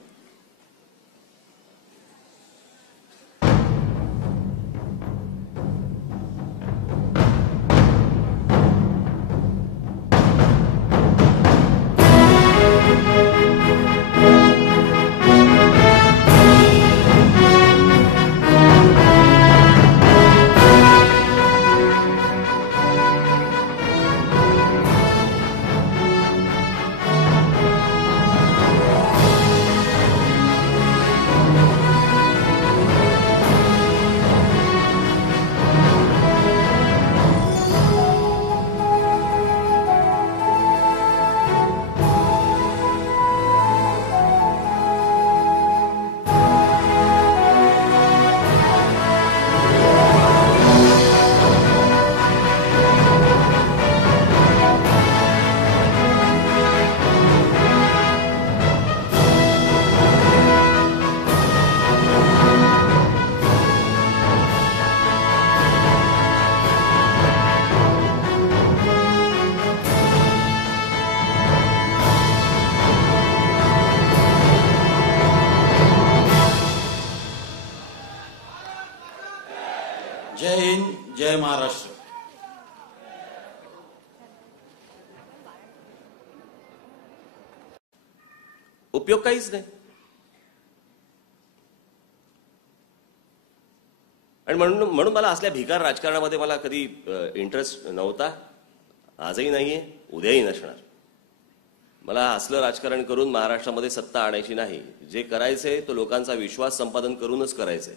उपयोग काहीच नाही. आणि म्हणून मला असल्या भिकार राजकारणामध्ये मला कधी इंटरेस्ट नव्हता, आजही नाहीये, उद्याही नसणार. मला असलं राजकारण करून महाराष्ट्रामध्ये सत्ता आणायची नाही. जे करायचंय तो लोकांचा विश्वास संपादन करूनच करायचंय.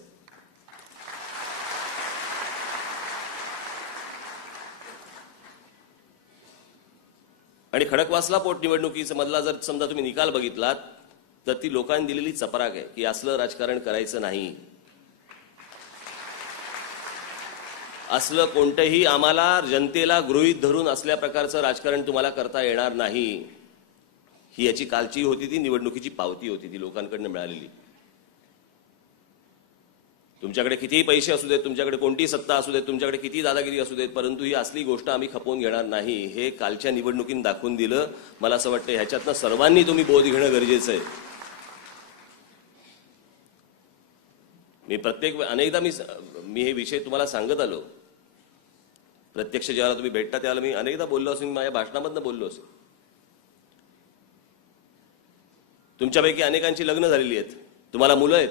आणि खडकवासला पोटनिवडणुकीचा मधला जर समजा तुम्ही निकाल बघितलात तर ती लोकांनी दिलेली चपराक आहे की असलं राजकारण करायचं नाही. असलं कोणतंही आम्हाला जनतेला गृहीत धरून असल्या प्रकारचं राजकारण तुम्हाला करता येणार नाही. ही याची कालची होती ती निवडणुकीची पावती होती ती लोकांकडनं मिळालेली. तुमच्याकडे कितीही पैसे असू देत, तुमच्याकडे कोणतीही सत्ता असू देत, तुमच्याकडे किती दादागिरी असू देत, परंतु ही असली गोष्ट आम्ही खपवून घेणार नाही हे कालच्या निवडणुकीत दाखवून दिलं. मला असं वाटतं ह्याच्यातनं सर्वांनी तुम्ही बोध घेणं गरजेचं आहे. अनेकदा मी हे विषय तुम्हाला सांगत आलो. प्रत्यक्ष जेव्हा तुम्ही भेटता त्याला मी अनेकदा बोललो असून माझ्या भाषणामधनं बोललो असून. तुमच्यापैकी अनेकांची लग्न झालेली आहेत, तुम्हाला मुलं आहेत.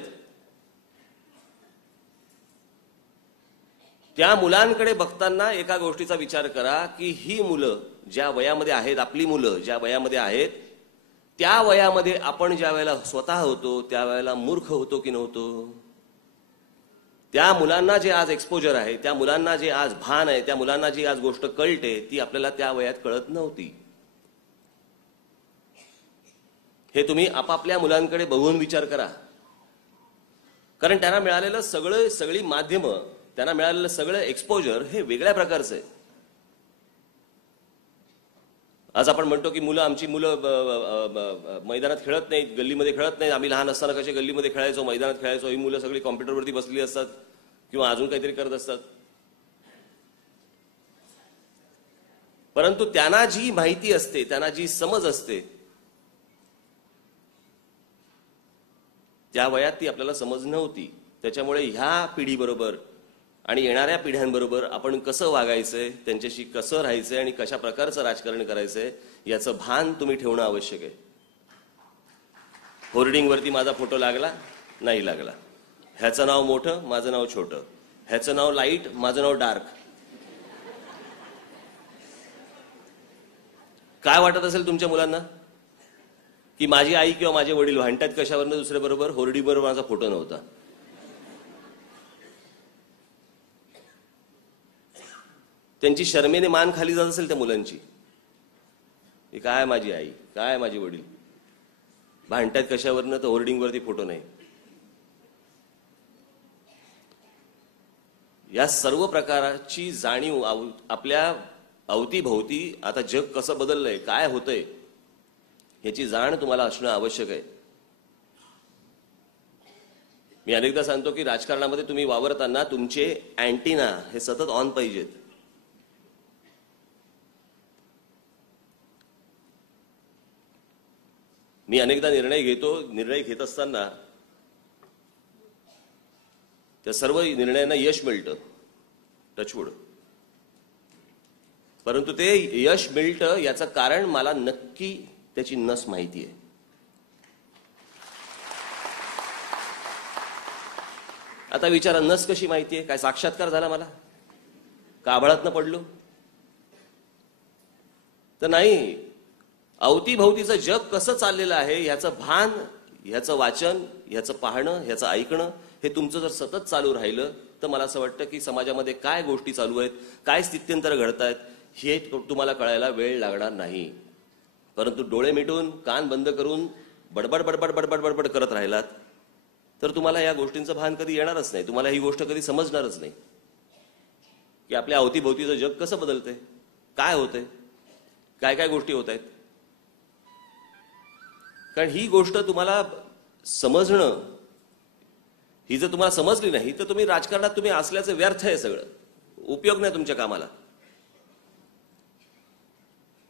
त्या मुलांकडे बघताना एका गोष्टीचा विचार करा की ही मुलं ज्या वयामध्ये आहेत, आपली मुलं ज्या वयामध्ये आहेत, त्या वयामध्ये आपण ज्या वेळेला स्वतः होतो त्यावेळेला मूर्ख होतो की नव्हतो. त्या मुलांना जे आज एक्सपोजर आहे, त्या मुलांना जे आज भान आहे, त्या मुलांना जी आज गोष्ट कळते ती आपल्याला त्या वयात कळत नव्हती. हे तुम्ही आपापल्या मुलांकडे बघून विचार करा. कारण त्यांना मिळालेलं सगळी माध्यमं, त्यांना मिळालेलं सगळं एक्सपोजर हे वेगळ्या प्रकारचं आहे. आज आपण म्हणतो की आमची मुलं मैदानात खेळत नाहीत, गल्लीमध्ये खेळत नाहीत. आम्ही लहान असताना कसे गल्लीमध्ये खेळायचो, मैदानात खेळायचो. ही मुलं सगळी कॉम्प्युटरवरती बसली असतात किंवा अजून काहीतरी करत असतात. परंतु त्यांना जी माहिती असते, त्यांना जी समज असते, त्या वयात ती आपल्याला समज नव्हती. त्याच्यामुळे ह्या पिढीबरोबर आणि येणाऱ्या पिढ्यांबरोबर आपण कसं वागायचंय, त्यांच्याशी कसं राहायचंय आणि कशा प्रकारचं राजकारण करायचंय याचं भान तुम्ही ठेवणं आवश्यक आहे. होर्डिंगवरती माझा फोटो लागला नाही लागला, ह्याचं नाव मोठं माझं नाव छोटं, ह्याचं नाव लाईट माझं नाव डार्क, काय वाटत असेल तुमच्या मुलांना की माझी आई किंवा माझे वडील भांडतात कशावरनं दुसऱ्याबरोबर, होर्डिंगबरोबर माझा फोटो नव्हता. त्यांची शर्मेने मान खाली जात असेल त्या मुलांची. काय माझी आई, काय माझे वडील भांडतात कशावरनं, तर होर्डिंगवरती फोटो नाही. या सर्व प्रकाराची जाणीव आपल्या अवतीभोवती आता जग कसं बदललंय, काय होतंय याची जाण तुम्हाला असणं आवश्यक आहे. मी अनेकदा सांगतो की राजकारणामध्ये तुम्ही वावरताना तुमचे अँटीना हे सतत ऑन पाहिजेत. मी अनेकदा निर्णय घेत असताना त्या सर्व निर्णयांना यश मिळतं, टचवूड. परंतु ते यश मिळतं याचं कारण मला नक्की त्याची नस माहिती आहे. आता विचारा, नस कशी माहिती आहे? काय साक्षात्कार झाला मला? का आभाळातनं पडलो? तर नाही. अवतीभोवतीचं जग कसं चाललेलं आहे ह्याचं भान, ह्याचं वाचन, ह्याचं पाहणं, ह्याचं ऐकणं हे तुमचं जर सतत चालू राहिलं तर मला असं वाटतं की समाजामध्ये काय गोष्टी चालू आहेत, काय स्थित्यंतर घडतायत हे तुम्हाला कळायला वेळ लागणार नाही. परंतु डोळे मिटून कान बंद करून बडबड बडबड बडबड बडबड करत राहिलात तर तुम्हाला या गोष्टींचं भान कधी येणारच नाही. तुम्हाला ही गोष्ट कधी समजणारच नाही की आपल्या अवतीभोवतीचं जग कसं बदलतंय, काय होतंय, काय काय गोष्टी होत आहेत. कारण ही गोष्ट तुम्हाला समजणं, ही जर तुम्हाला समजली नाही तर तुम्ही राजकारणात तुम्ही असल्याचं व्यर्थ आहे, सगळं उपयोग नाही तुमच्या कामाला.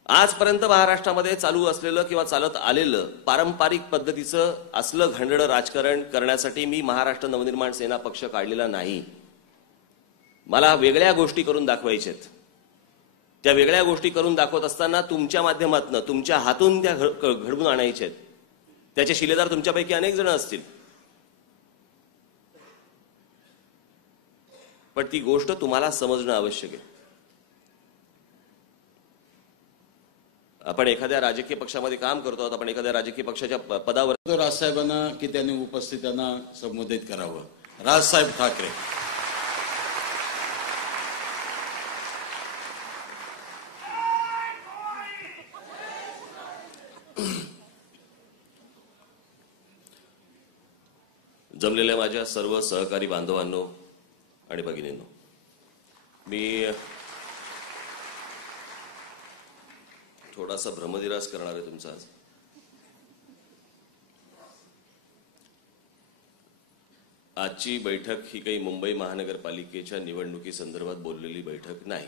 आजपर्यंत महाराष्ट्रामध्ये चालू असलेलं किंवा चालत आलेलं पारंपरिक पद्धतीचं असलं घाणेरडं राजकारण करण्यासाठी मी महाराष्ट्र नवनिर्माण सेना पक्ष काढलेला नाही. मला वेगळ्या गोष्टी करून दाखवायच्यात. त्या वेगळ्या गोष्टी करून दाखवत असताना तुमच्या माध्यमातून, तुमच्या हातून त्या घडवून आणायच्यात. त्याचे शिलेदार तुमच्यापैकी अनेक जण असतील, पण ती गोष्ट तुम्हाला समजणं आवश्यक आहे. आपण एखाद्या राजकीय पक्षामध्ये काम करतो आहोत, आपण एखाद्या राजकीय पक्षाच्या पदावर राजसाहेबांना की त्यांनी उपस्थितांना संबोधित करावं. राजसाहेब ठाकरे. जमलेल्या माझ्या सर्व सहकारी बांधवांनो आणि भगिनींनो, मी थोडासा भ्रमनिरास करणार आहे तुमचा आज. आजची बैठक ही काही मुंबई महानगरपालिकेच्या निवडणुकी संदर्भात बोललेली बैठक नाही.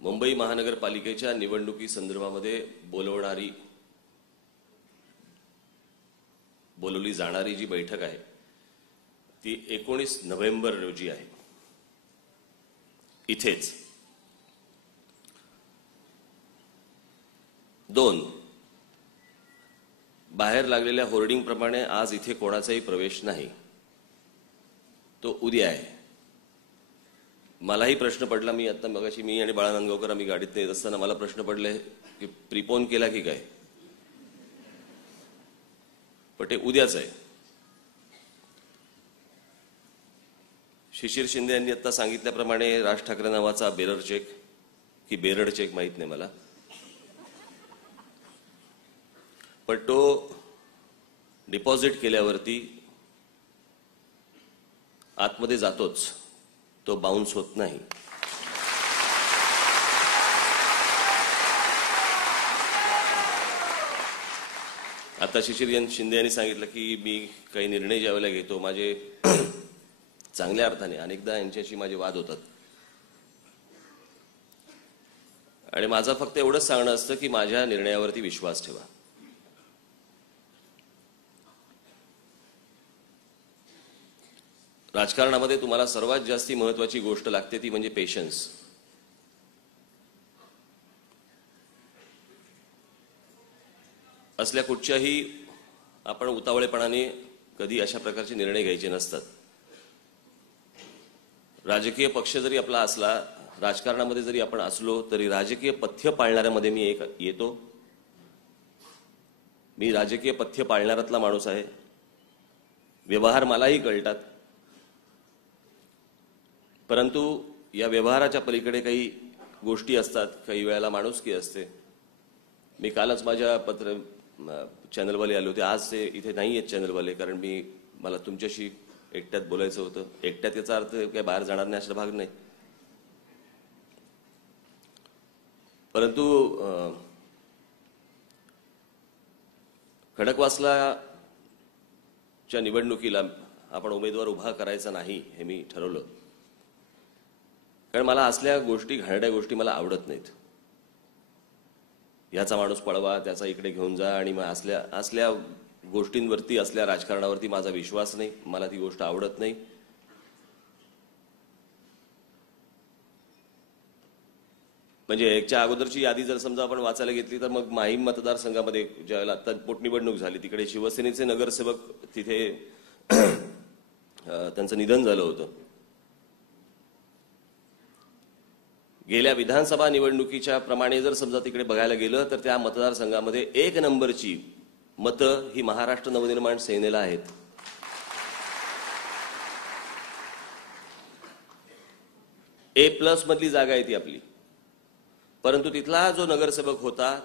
मुंबई महानगरपालिकेच्या निवडणुकी संदर्भामध्ये बोलवली जाणारी जी बैठक आहे ती 19 नोव्हेंबर रोजी आहे, इथेच. 2, बाहेर लागलेल्या होर्डिंग प्रमाणे आज इथे कोणाचाही प्रवेश नाही, तो उद्या आहे. मलाही प्रश्न पडला, मी आता मगाशी मी आणि बाळा नांदगावकर आम्ही गाडीत येत असताना मला प्रश्न पडले की प्रीपोन केला की काय, पण ते उद्याच आहे. शिशिर शिंदे यांनी आता सांगितल्याप्रमाणे राज ठाकरे नावाचा बेरर चेक की बेरड चेक माहित नाही मला, पण तो डिपॉझिट केल्यावरती आतमध्ये जातोच, तो बाउन्स होत नाही. आता शिशिर शिंदे यांनी सांगितलं की मी काही निर्णय ज्यावेळेला घेतो माझे चांगल्या अर्थाने अनेकदा यांच्याशी माझे वाद होतात, आणि माझं फक्त एवढंच सांगणं असतं की माझ्या निर्णयावरती विश्वास ठेवा. राजकारणामध्ये तुम्हाला सर्वात जास्ती महत्वाची गोष्ट लागते ती म्हणजे पेशन्स. असल्या कुठच्याही आपण उतावळेपणाने कधी अशा प्रकारचे निर्णय घ्यायचे नसतात. राजकीय पक्ष जरी आपला असला, राजकारणामध्ये जरी आपण असलो तरी राजकीय पथ्य पाळणाऱ्यामध्ये मी एक येतो. मी राजकीय पथ्य पाळणाऱ्यातला माणूस आहे. व्यवहार मलाही कळतात, परंतु या व्यवहाराच्या पलीकडे काही गोष्टी असतात, काही वेळेला माणुसकी असते. मी कालच माझ्या चॅनलवाले आले होते, आज ते इथे नाही आहेत चॅनलवाले, कारण मला तुमच्याशी एकट्यात बोलायचं होतं. एकट्यात याचा अर्थ काय बाहेर जाणार नाही असा भाग नाही, परंतु खडकवासलाच्या निवडणुकीला आपण उमेदवार उभा करायचा नाही हे मी ठरवलं, कारण मला असल्या गोष्टी, घाणेरड्या गोष्टी मला आवडत नाहीत. याचा माणूस पळवा, त्याचा इकडे घेऊन जा, आणि मग असल्या गोष्टींवरती, असल्या राजकारणावरती माझा विश्वास नाही. मला ती गोष्ट आवडत नाही. म्हणजे याच्या अगोदरची यादी जर समजा आपण वाचायला घेतली तर मग माहीम मतदारसंघामध्ये ज्यावेळेला आता पोटनिवडणूक झाली तिकडे शिवसेनेचे नगरसेवक तिथे त्यांचं निधन झालं होतं. गेल्या विधानसभा निवडणुकीच्या प्रमाणे जर समजा तिकडे बघायला गेलं तर त्या मतदारसंघामध्ये 1 नंबरची मतं ही महाराष्ट्र नवनिर्माण सेनेला आहेत. A+ मधली जागा आहे ती आपली, परंतु तिथला जो नगरसेवक होता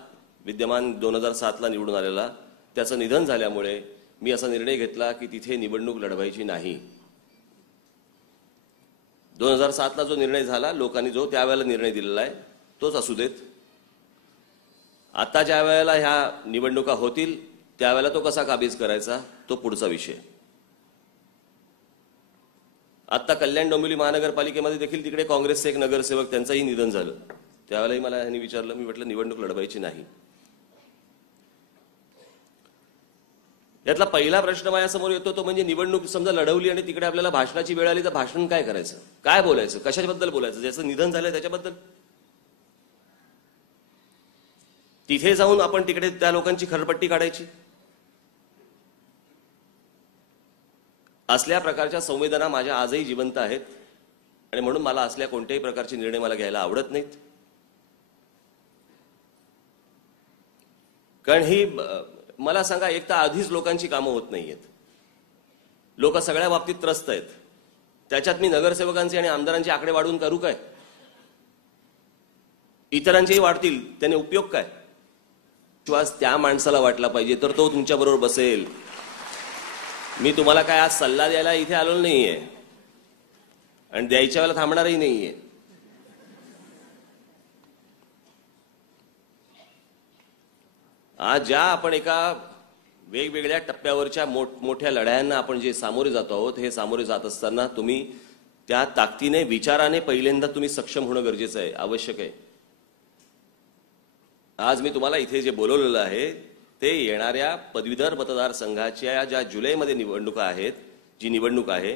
विद्यमान 2007 ला निवडून आलेला, त्याचं निधन झाल्यामुळे मी असा निर्णय घेतला की तिथे निवडणूक लढवायची नाही. 2007 ला जो निर्णय झाला, लोकांनी जो त्यावेळेला निर्णय दिलेला आहे तोच असू देत. आता ज्या वेळेला ह्या निवडणुका होतील त्यावेळेला तो कसा काबीज करायचा तो पुढचा विषय. आता कल्याण डोंबिवली महानगरपालिकेमध्ये देखील तिकडे काँग्रेसचे एक नगरसेवक, त्यांचंही निधन झालं. त्यावेळेलाही मला ह्यांनी विचारलं, मी म्हटलं निवडणूक लढवायची नाही. यातला पहिला प्रश्न माझ्यासमोर येतो तो म्हणजे निवडणूक समजा लढवली आणि तिकडे आपल्याला भाषणाची वेळ आली तर भाषण काय करायचं, काय बोलायचं, कशाबद्दल बोलायचं, ज्याचं निधन झालंय त्याच्याबद्दल. तिथे जाऊन आपण तिकडे त्या लोकांची खरपट्टी काढायची? असल्या प्रकारच्या संवेदना माझ्या आजही जिवंत आहेत आणि म्हणून मला असल्या कोणत्याही प्रकारचे निर्णय मला घ्यायला आवडत नाहीत. कारण ही मला सांगा, एक तर आधीच लोकांची कामं होत नाहीयेत, लोक सगळ्या बाबतीत त्रस्त आहेत, त्याच्यात मी नगरसेवकांचे आणि आमदारांचे आकडे वाढवून करू काय? इतरांचेही वाढतील, त्याने उपयोग काय? विश्वास त्या माणसाला वाटला पाहिजे तर तो तुमच्या बरोबर बसेल. मी तुम्हाला काय आज सल्ला द्यायला इथे आलो नाहीये आणि द्यायच्या वेळेला थांबणारही नाहीये. आज ज्या आपण एका वेगवेगळ्या टप्प्यावरच्या मोठ्या लढायांना आपण जे सामोरे जातो आहोत, हे सामोरे जात असताना तुम्ही त्या ताकदीने, विचाराने पहिल्यांदा तुम्ही सक्षम होणं गरजेचं आहे, आवश्यक आहे. आज मी तुम्हाला इथे जे बोलवलेलं आहे ते येणाऱ्या पदवीधर मतदारसंघाच्या ज्या जुलैमध्ये निवडणुका आहेत, जी निवडणूक आहे,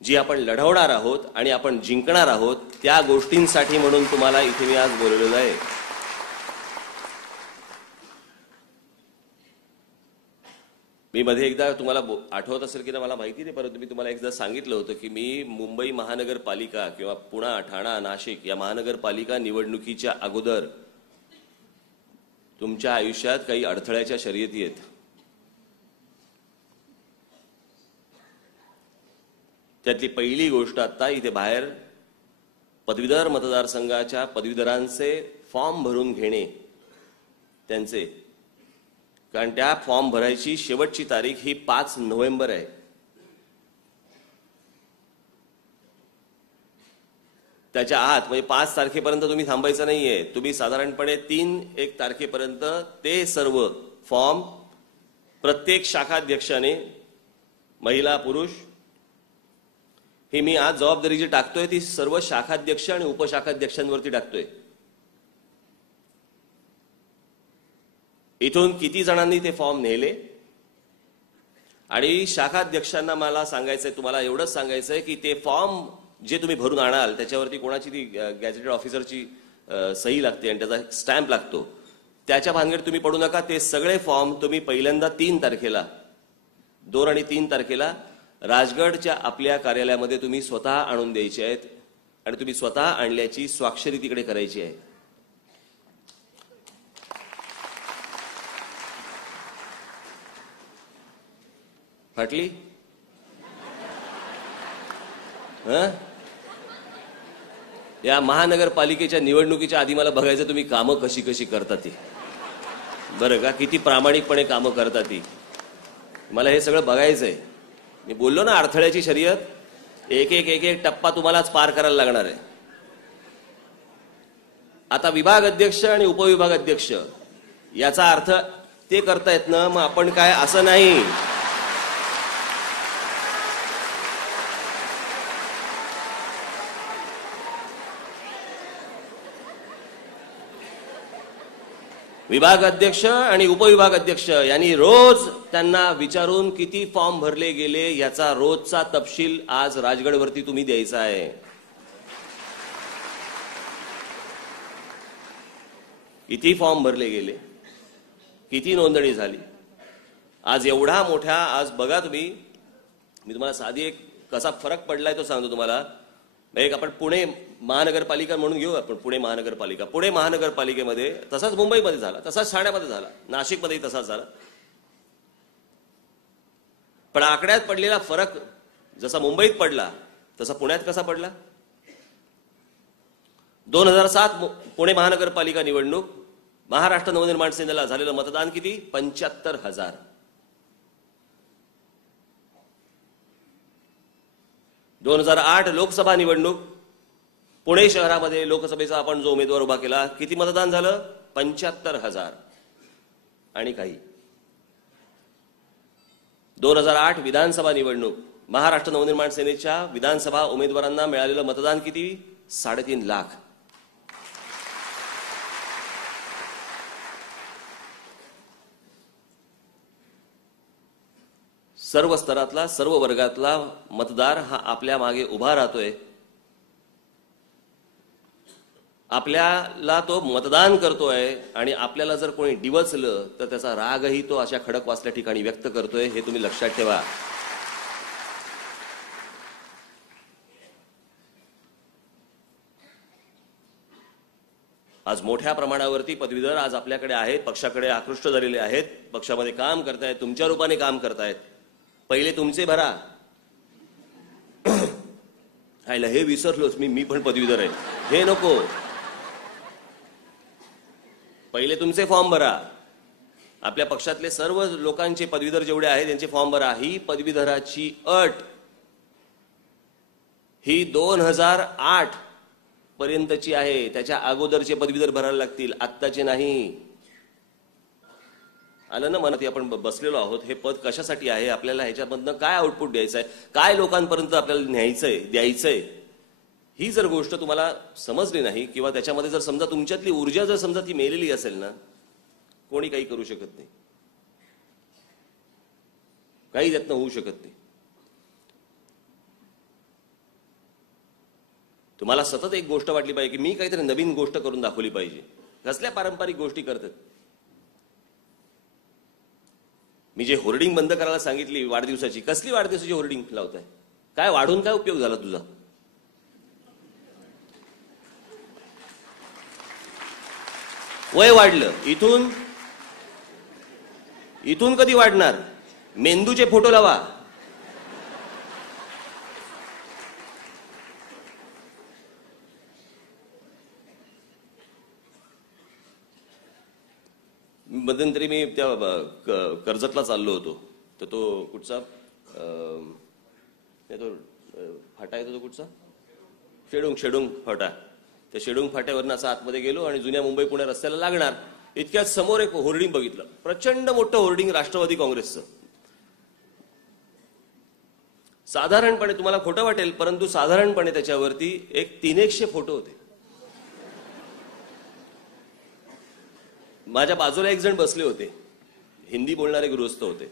जी आपण लढवणार आहोत आणि आपण जिंकणार आहोत, त्या गोष्टींसाठी म्हणून तुम्हाला इथे मी आज बोलवलेलं आहे. मी मध्ये एकदा तुम्हाला आठवत असेल की मला माहिती नाही, परंतु मी तुम्हाला एकदा सांगितलं होतं की मी मुंबई महानगरपालिका किंवा पुणे, ठाणा, नाशिक या महानगरपालिका निवडणुकीच्या अगोदर तुमच्या आयुष्यात काही अडथळ्याच्या शर्यती आहेत. त्यातली पहिली गोष्ट आता इथे बाहेर पदवीधर मतदारसंघाच्या पदवीधरांचे फॉर्म भरून घेणे त्यांचे. कारण त्या फॉर्म भरायची शेवटची तारीख ही 5 नोव्हेंबर आहे. त्याच्या आत म्हणजे 5 तारखेपर्यंत तुम्ही थांबायचं नाहीये. तुम्ही साधारणपणे 3-1 तारखेपर्यंत ते सर्व फॉर्म प्रत्येक शाखाध्यक्षाने, महिला पुरुष, ही मी आज जबाबदारी जी टाकतोय ती सर्व शाखाध्यक्ष आणि उपशाखाध्यक्षांवरती टाकतोय. इथून किती जणांनी ते फॉर्म नेले आणि शाखाध्यक्षांना मला सांगायचंय, तुम्हाला एवढंच सांगायचंय की ते फॉर्म जे तुम्ही भरून आणाल त्याच्यावरती कोणाची ती गॅझेटेड ऑफिसरची सही लागते आणि त्याचा स्टॅम्प लागतो, त्याच्या भानगडीत तुम्ही पडू नका. ते सगळे फॉर्म तुम्ही पहिल्यांदा 3 तारखेला, 2 आणि 3 तारखेला राजगडच्या आपल्या कार्यालयामध्ये तुम्ही स्वतः आणून द्यायचे आहेत आणि तुम्ही स्वतः आणल्याची स्वाक्षरी तिकडे करायची आहे. फाटली? या महानगरपालिकेच्या निवडणुकीच्या आधी मला बघायचं तुम्ही कामं कशी कशी करता ती, बरं का, किती प्रामाणिकपणे कामं करता ती, मला हे सगळं बघायचंय. मी बोललो ना, अडथळ्याची शर्यत, एक एक टप्पा तुम्हालाच पार करायला लागणार आहे. आता विभाग अध्यक्ष आणि उपविभाग अध्यक्ष याचा अर्थ ते करतायत ना, मग आपण काय असं नाही. विभाग अध्यक्ष आणि उपविभाग अध्यक्ष यांनी रोज त्यांना विचारून किती फॉर्म भरले गेले याचा रोजचा तपशील आज राजगडवरती तुम्ही द्यायचा आहे. किती फॉर्म भरले गेले, किती नोंदणी झाली. आज एवढा मोठा, आज बघा तुम्ही, मी तुम्हाला साधी एक कसा फरक पडलाय तो सांगतो तुम्हाला. एक आपण पुणे महानगरपालिका म्हणून घेऊ, आपण पुणे महानगरपालिका. पुणे महानगरपालिकेमध्ये तसाच मुंबईमध्ये झाला, तसाच ठाण्यामध्ये झाला, नाशिकमध्येही तसाच झाला. पण आकड्यात पडलेला फरक जसा मुंबईत पडला तसा पुण्यात कसा पडला? 2007 पुणे महानगरपालिका निवडणूक, महाराष्ट्र नवनिर्माण सेनेला झालेलं मतदान किती? 75,000. 2008 लोकसभा निवडणूक, पुणे शहरामध्ये लोकसभेचा आपण जो उमेदवार उभा केला, किती मतदान झालं? 75,000 आणि काही. 2008 विधानसभा निवडणूक, महाराष्ट्र नवनिर्माण सेनेच्या विधानसभा उमेदवारांना मिळालेलं मतदान किती? 3.5 लाख. सर्व स्तरातला, सर्व वर्गातला मतदार हा आपल्या मागे उभा राहतोय. आपल्याला तो मतदान करतोय आणि आपल्याला जर कोणी डिवचलं तर त्याचा रागही तो अशा खडकवासल्या ठिकाणी व्यक्त करतोय, हे तुम्ही लक्षात ठेवा. आज मोठ्या प्रमाणावरती पदवीधर आज आपल्याकडे आहेत, पक्षाकडे आकृष्ट झालेले आहेत, पक्षामध्ये काम करतायत, तुमच्या रूपाने काम करतायत. पहिले तुमचे भरा. हायला हे विसरलोच मी पण पदवीधर आहे, हे नको. पहिले तुमचे फॉर्म भरा. आपल्या पक्षातले सर्व लोकांचे पदवीधर जेवढे आहेत त्यांचे फॉर्म भरा. ही पदवीधराची अट ही 2008 पर्यंतची आहे. त्याच्या अगोदरचे पदवीधर भरायला लागतील, आत्ताचे नाही. आलं ना मनात? आपण बसलेलो आहोत. हे पद कशासाठी आहे, आपल्याला ह्याच्यामधनं काय आउटपुट द्यायचं आहे, काय लोकांपर्यंत आपल्याला न्यायचंय, द्यायचंय, ही जर गोष्ट तुम्हाला समजली नाही किंवा त्याच्यामध्ये जर समजा तुमच्यातली ऊर्जा जर समजा ती मेलेली असेल ना, कोणी काही करू शकत नाही, काही त्यातनं होऊ शकत नाही. तुम्हाला सतत एक गोष्ट वाटली पाहिजे की मी काहीतरी नवीन गोष्ट करून दाखवली पाहिजे. कसल्या पारंपरिक गोष्टी करतात? मी जे होर्डिंग बंद करायला सांगितली वाढदिवसाची, कसली वाढदिवसाची होर्डिंग लावताय? काय वाढून काय उपयोग झाला तुझा? वय वाढलं, इथून कधी वाढणार? मेंदूचे फोटो लावा. मध्यंतरी मी त्या कर्जतला चाललो होतो, तर तो कुठचा तो फाटा येतो, तो कुठचा शेडूंग फाटा, त्या शेडूंग फाट्यावरनं असं आतमध्ये गेलो आणि जुन्या मुंबई पुणे रस्त्याला लागणार इतक्यात समोर एक होर्डिंग बघितलं, प्रचंड मोठं होर्डिंग राष्ट्रवादी काँग्रेसचं. साधारणपणे तुम्हाला खोटं वाटेल, परंतु साधारणपणे त्याच्यावरती एक 300 फोटो होते. माझ्या बाजूला एक जण बसले होते, हिंदी बोलणारे गृहस्थ होते,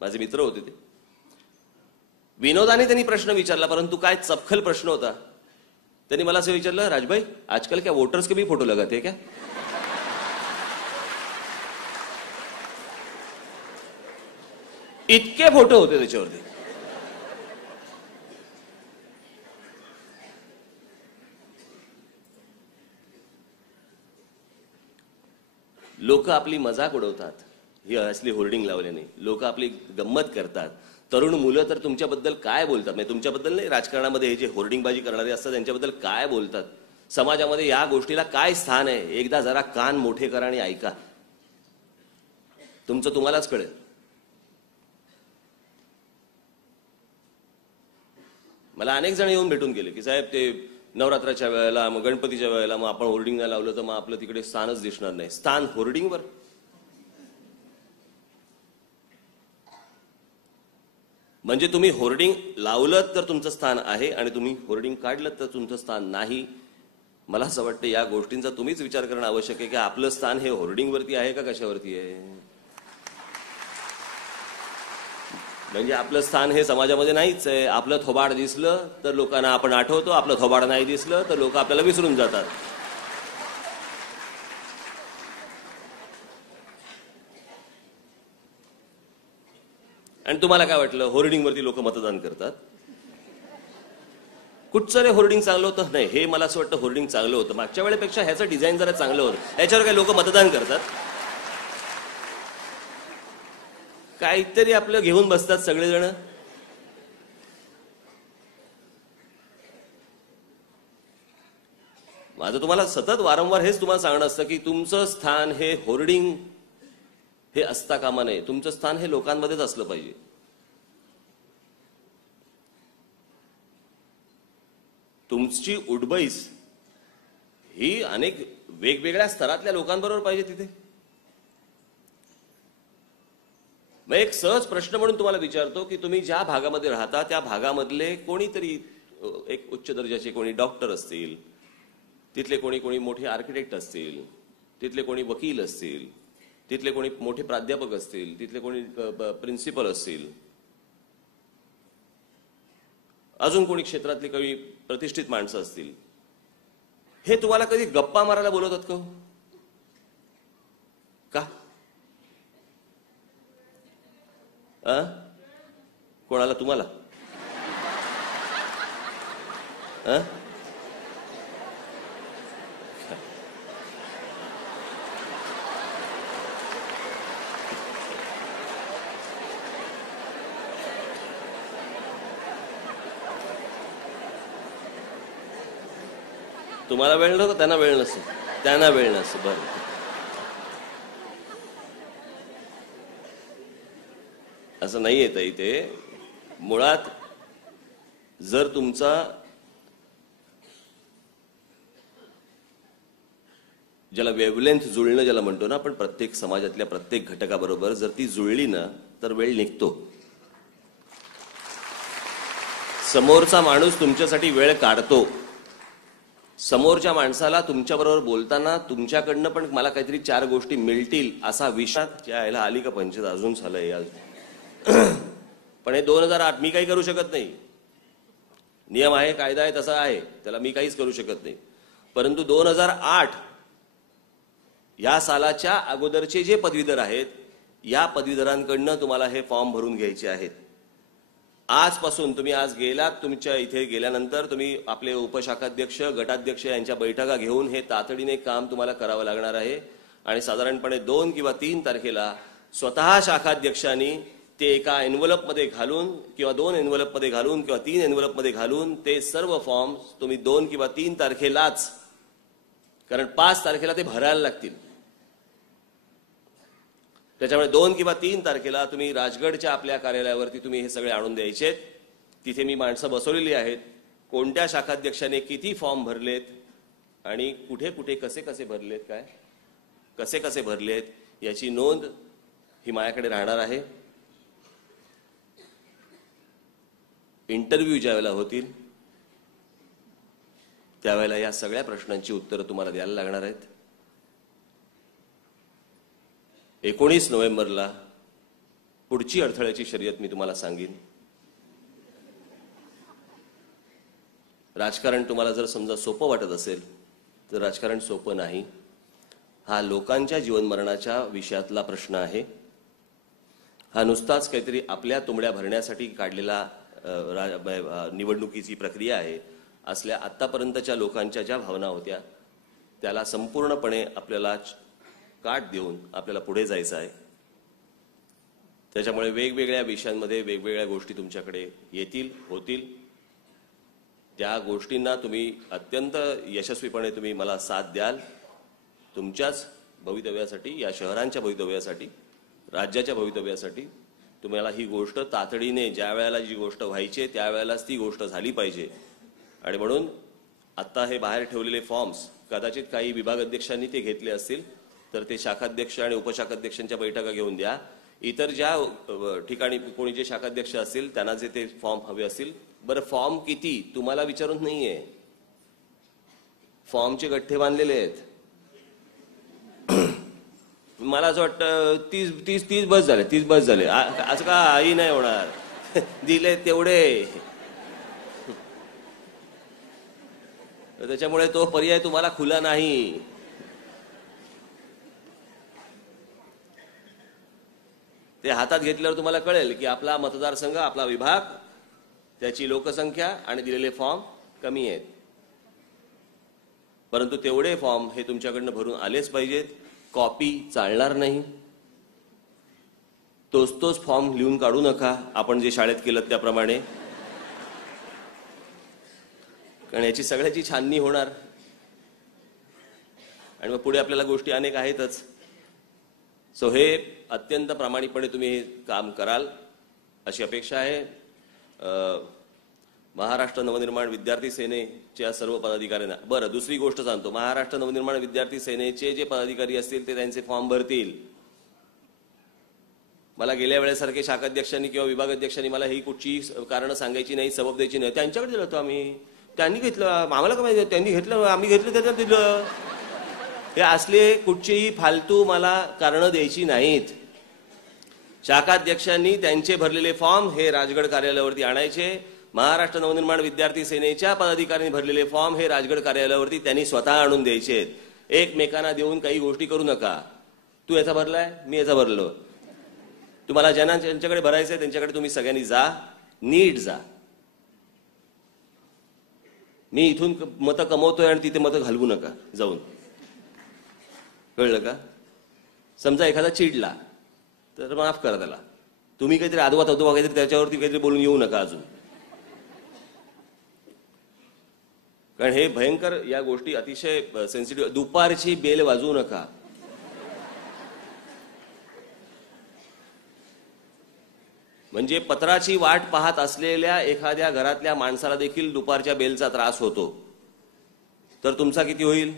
माझे मित्र होते. ते विनोदाने त्यांनी प्रश्न विचारला, परंतु काय चपखल प्रश्न होता. त्यांनी मला असं विचारलं, राजभाई आजकल क्या वोटर्स के भी फोटो लगाते हैं क्या? इतके फोटो होते त्याच्यावरती. लोक आपली मजाक उडवतात, ही असली होर्डिंग लावल्याने लोक आपली गंमत करतात. तरुण मुलं तर तुमच्याबद्दल काय बोलतात, म्हणजे तुमच्याबद्दल नाही, राजकारणामध्ये हे जे होर्डिंगबाजी करणारे असतात त्यांच्याबद्दल काय बोलतात, समाजामध्ये या गोष्टीला काय स्थान आहे, एकदा जरा कान मोठे करा आणि ऐका, तुमचं तुम्हालाच कळेल. मला अनेक जण येऊन भेटून गेले की साहेब ते नवरात्राच्या वेळेला, मग गणपतीच्या वेळेला मग आपण होर्डिंग नाही लावलं तर मग आपलं तिकडे स्थानच दिसणार नाही. स्थान होर्डिंगवर? म्हणजे तुम्ही होर्डिंग लावलं तर तुमचं स्थान आहे आणि तुम्ही होर्डिंग काढलं तर तुमचं स्थान नाही. मला असं वाटतं या गोष्टींचा तुम्हीच विचार करणं आवश्यक आहे की आपलं स्थान हे होर्डिंगवरती आहे का कशावरती आहे. म्हणजे आपलं स्थान हे समाजामध्ये नाहीच आहे. आपलं थोबाड दिसलं तर लोकांना आपण आठवतो, आपलं थोबाड नाही दिसलं तर लोक आपल्याला विसरून जातात. आणि तुम्हाला काय वाटलं होर्डिंगवरती लोक मतदान करतात? कुठचं रे होर्डिंग चांगलं होतं? नाही, हे मला असं वाटतं होर्डिंग चांगलं होतं, मागच्या वेळेपेक्षा ह्याचं डिझाईन जरा चांगलं होतं, याच्यावर काय लोक मतदान करतात? काहीतरी आपलं घेऊन बसतात सगळेजण. माझं तुम्हाला सतत वारंवार हेच तुम्हाला सांगणं असतं की तुमचं स्थान हे होर्डिंग हे असता कामा नये. तुमचं स्थान हे लोकांमध्येच असलं पाहिजे. तुमची उडबईस ही अनेक वेगवेगळ्या स्तरातल्या लोकांबरोबर पाहिजे तिथे. मग एक सहज प्रश्न म्हणून तुम्हाला विचारतो की तुम्ही ज्या भागामध्ये राहता त्या भागामधले कोणीतरी एक उच्च दर्जाचे कोणी डॉक्टर असतील, तिथले कोणी कोणी मोठे आर्किटेक्ट असतील, तिथले कोणी वकील असतील, तिथले कोणी मोठे प्राध्यापक असतील, तिथले कोणी प्रिन्सिपल असतील, अजून कोणी क्षेत्रातली काही प्रतिष्ठित माणसं असतील, हे तुम्हाला कधी गप्पा मारायला बोलवतात का? का? कोणाला? तुम्हाला? तुम्हाला वेळ नव्हता, त्यांना वेळ नसतो. त्यांना वेळ नसतो. बरं, असं नाही येत इथे. मुळात जर तुमचा ज्याला वेव्हलेंथ जुळणं ज्याला म्हणतो ना आपण, प्रत्येक समाजातल्या प्रत्येक घटकाबरोबर जर ती जुळली ना तर वेळ निघतो. समोरचा माणूस तुमच्यासाठी वेळ काढतो. समोरच्या माणसाला तुमच्याबरोबर बोलताना तुमच्याकडनं पण मला काहीतरी 4 गोष्टी मिळतील असा विश्वास यायला आली का पंचायत अजून झालंय यार. पण हे 2008 मी काही करू शकत नाही. नियम आहे, कायदा आहे, तसा आहे, त्याला मी काहीच करू शकत नाही. परंतु 2008 या सालाच्या अगोदरचे जे पदवीधर आहेत, या पदवीधरांकडनं तुम्हाला हे फॉर्म भरून घ्यायचे आहेत. आजपासून तुम्ही आज गेलात, तुमच्या इथे गेल्यानंतर तुम्ही आपले उपशाखाध्यक्ष, गटाध्यक्ष यांच्या बैठका घेऊन हे तातडीने काम तुम्हाला करावं लागणार आहे. आणि साधारणपणे 2 किंवा 3 तारखेला स्वतः शाखाध्यक्षांनी ते एका एन्व्हलपमध्ये घालून किंवा 2 एन्व्हलपमध्ये घालून किंवा 3 एन्व्हलपमध्ये घालून ते सर्व फॉर्म तुम्ही 2 किंवा 3 तारखेलाच, कारण 5 तारखेला ते भरायला लागतील, त्याच्यामुळे 2 किंवा 3 तारखेला तुम्ही राजगडच्या आपल्या कार्यालयावरती तुम्ही हे सगळे आणून द्यायचे. तिथे मी माणसं बसवलेली आहेत. कोणत्या शाखाध्यक्षाने किती फॉर्म भरलेत आणि कुठे कुठे कसे कसे भरलेत, काय कसे कसे भरलेत याची नोंद ही माझ्याकडे राहणार आहे. इंटरव्ह्यू ज्या वेळेला होतील त्यावेळेला या सगळ्या प्रश्नांची उत्तरं तुम्हाला द्यायला लागणार आहेत. 19 नोव्हेंबरला पुढची अडथळ्याची शर्यत मी तुम्हाला सांगेन. राजकारण तुम्हाला जर समजा सोपं वाटत असेल तर राजकारण सोपं नाही. हा लोकांच्या जीवनमरणाच्या विषयातला प्रश्न आहे. हा नुसताच काहीतरी आपल्या तुंबड्या भरण्यासाठी काढलेला निवडणुकीची प्रक्रिया आहे. असल्या आतापर्यंतच्या लोकांच्या ज्या भावना होत्या त्याला संपूर्णपणे आपल्याला काट देऊन आपल्याला पुढे जायचं आहे. त्याच्यामुळे वेगवेगळ्या विषयांमध्ये वेगवेगळ्या गोष्टी तुमच्याकडे येतील, होतील. त्या गोष्टींना तुम्ही अत्यंत यशस्वीपणे तुम्ही मला साथ द्याल. तुमच्याच भवितव्यासाठी, या शहरांच्या भवितव्यासाठी, राज्याच्या भवितव्यासाठी तुम्हाला ही गोष्ट तातडीने ज्या वेळेला जी गोष्ट व्हायची त्यावेळेलाच ती गोष्ट झाली पाहिजे. आणि म्हणून आता हे बाहेर ठेवलेले फॉर्म्स कदाचित काही विभाग अध्यक्षांनी ते घेतले असतील तर ते शाखाध्यक्ष आणि उपशाखाध्यक्षांच्या बैठका घेऊन द्या. इतर ज्या ठिकाणी कोणी जे शाखाध्यक्ष असतील त्यांना जे ते फॉर्म हवे असतील. बरं, फॉर्म किती तुम्हाला विचारून नाहीये, फॉर्मचे गठ्ठे बांधलेले आहेत. मला असं वाटतं 30 बस झाले, 30 बस झाले. असं का आई नाही होणार, दिले तेवढे. त्याच्यामुळे तो पर्याय तुम्हाला खुला नाही. ते हातात घेतल्यावर तुम्हाला कळेल की आपला मतदारसंघ, आपला विभाग, त्याची लोकसंख्या आणि दिलेले फॉर्म कमी आहेत. परंतु तेवढे फॉर्म हे तुमच्याकडनं भरून आलेच पाहिजेत. कॉपी चालणार नाही. तोच फॉर्म लिहून काढू नका आपण जे शाळेत केलं त्याप्रमाणे, कारण याची सगळ्याची छाननी होणार आणि मग पुढे आपल्याला गोष्टी अनेक आहेतच. सो हे अत्यंत प्रामाणिकपणे तुम्ही हे काम कराल अशी अपेक्षा आहे. महाराष्ट्र नवनिर्माण विद्यार्थी सेनेच्या सर्व पदाधिकाऱ्यांना, बरं दुसरी गोष्ट सांगतो, महाराष्ट्र नवनिर्माण विद्यार्थी सेनेचे जे पदाधिकारी असतील ते त्यांचे फॉर्म भरतील. मला गेल्या वेळेसारखे शाखाध्यक्षांनी किंवा विभागाध्यक्षांनी मला ही कुठची कारण सांगायची नाही, सबब द्यायची नाही. त्यांच्याकडे दिलं होतं आम्ही, त्यांनी घेतलं, आम्हाला काय माहिती, त्यांनी घेतलं, आम्ही घेतलं, त्याच्यात दिलं. हे असले कुठचीही फालतू मला कारणं द्यायची नाहीत. शाखाध्यक्षांनी त्यांचे भरलेले फॉर्म हे राजगड कार्यालयावरती आणायचे. महाराष्ट्र नवनिर्माण विद्यार्थी सेनेच्या पदाधिकाऱ्यांनी भरलेले फॉर्म हे राजगड कार्यालयावरती त्यांनी स्वतः आणून द्यायचे आहेत. एकमेकांना देऊन काही गोष्टी करू नका. तू याचा भरलाय, मी याचा भरलो. तुम्हाला ज्यांच्याकडे भरायचंय त्यांच्याकडे तुम्ही सगळ्यांनी जा, नीट जा. मी इथून मतं कमवतोय आणि तिथे मतं घालवू नका जाऊन. कळलं का? समजा एखादा चिडला तर माफ करा त्याला. तुम्ही काहीतरी आदवा तद्वा काहीतरी त्याच्यावरती काहीतरी बोलून येऊ नका अजून. कारण हे भयंकर या गोष्टी अतिशय सेन्सिटिव्ह. दुपारची बेल वाजवू नका. म्हणजे पत्राची वाट पाहत असलेल्या एखाद्या घरातल्या माणसाला देखील दुपारच्या बेलचा त्रास होतो. तर तुमचा किती होईल?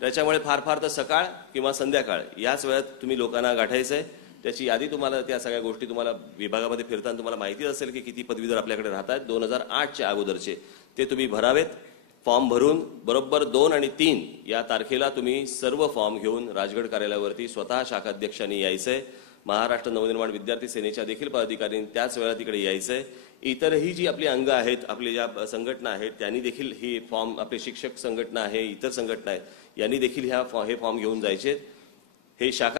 त्याच्यामुळे फार फार तर सकाळ किंवा संध्याकाळ याच वेळात तुम्ही लोकांना गाठायचंय. त्याची यादी तुम्हाला, त्या सगळ्या गोष्टी तुम्हाला विभागामध्ये फिरताना तुम्हाला माहिती असेल की किती पदवीधर आपल्याकडे राहतात 2008च्या अगोदरचे. ते तुम्ही भरावेत. फॉर्म भरून बरोबर 2 आणि 3 या तारखेला तुम्ही सर्व फॉर्म घेऊन राजगड कार्यालयावरती स्वतः शाखाध्यक्षांनी यायचंय. महाराष्ट्र नवनिर्माण विद्यार्थी सेनेच्या देखील पदाधिकाऱ्यांनी त्याच वेळा तिकडे यायचंय. इतरही जी आपली अंग आहेत, आपली ज्या संघटना आहेत त्यांनी देखील ही फॉर्म, आपले शिक्षक संघटना आहे, इतर संघटना आहेत, यांनी देखील हे फॉर्म घेऊन जायचे. हे शाखा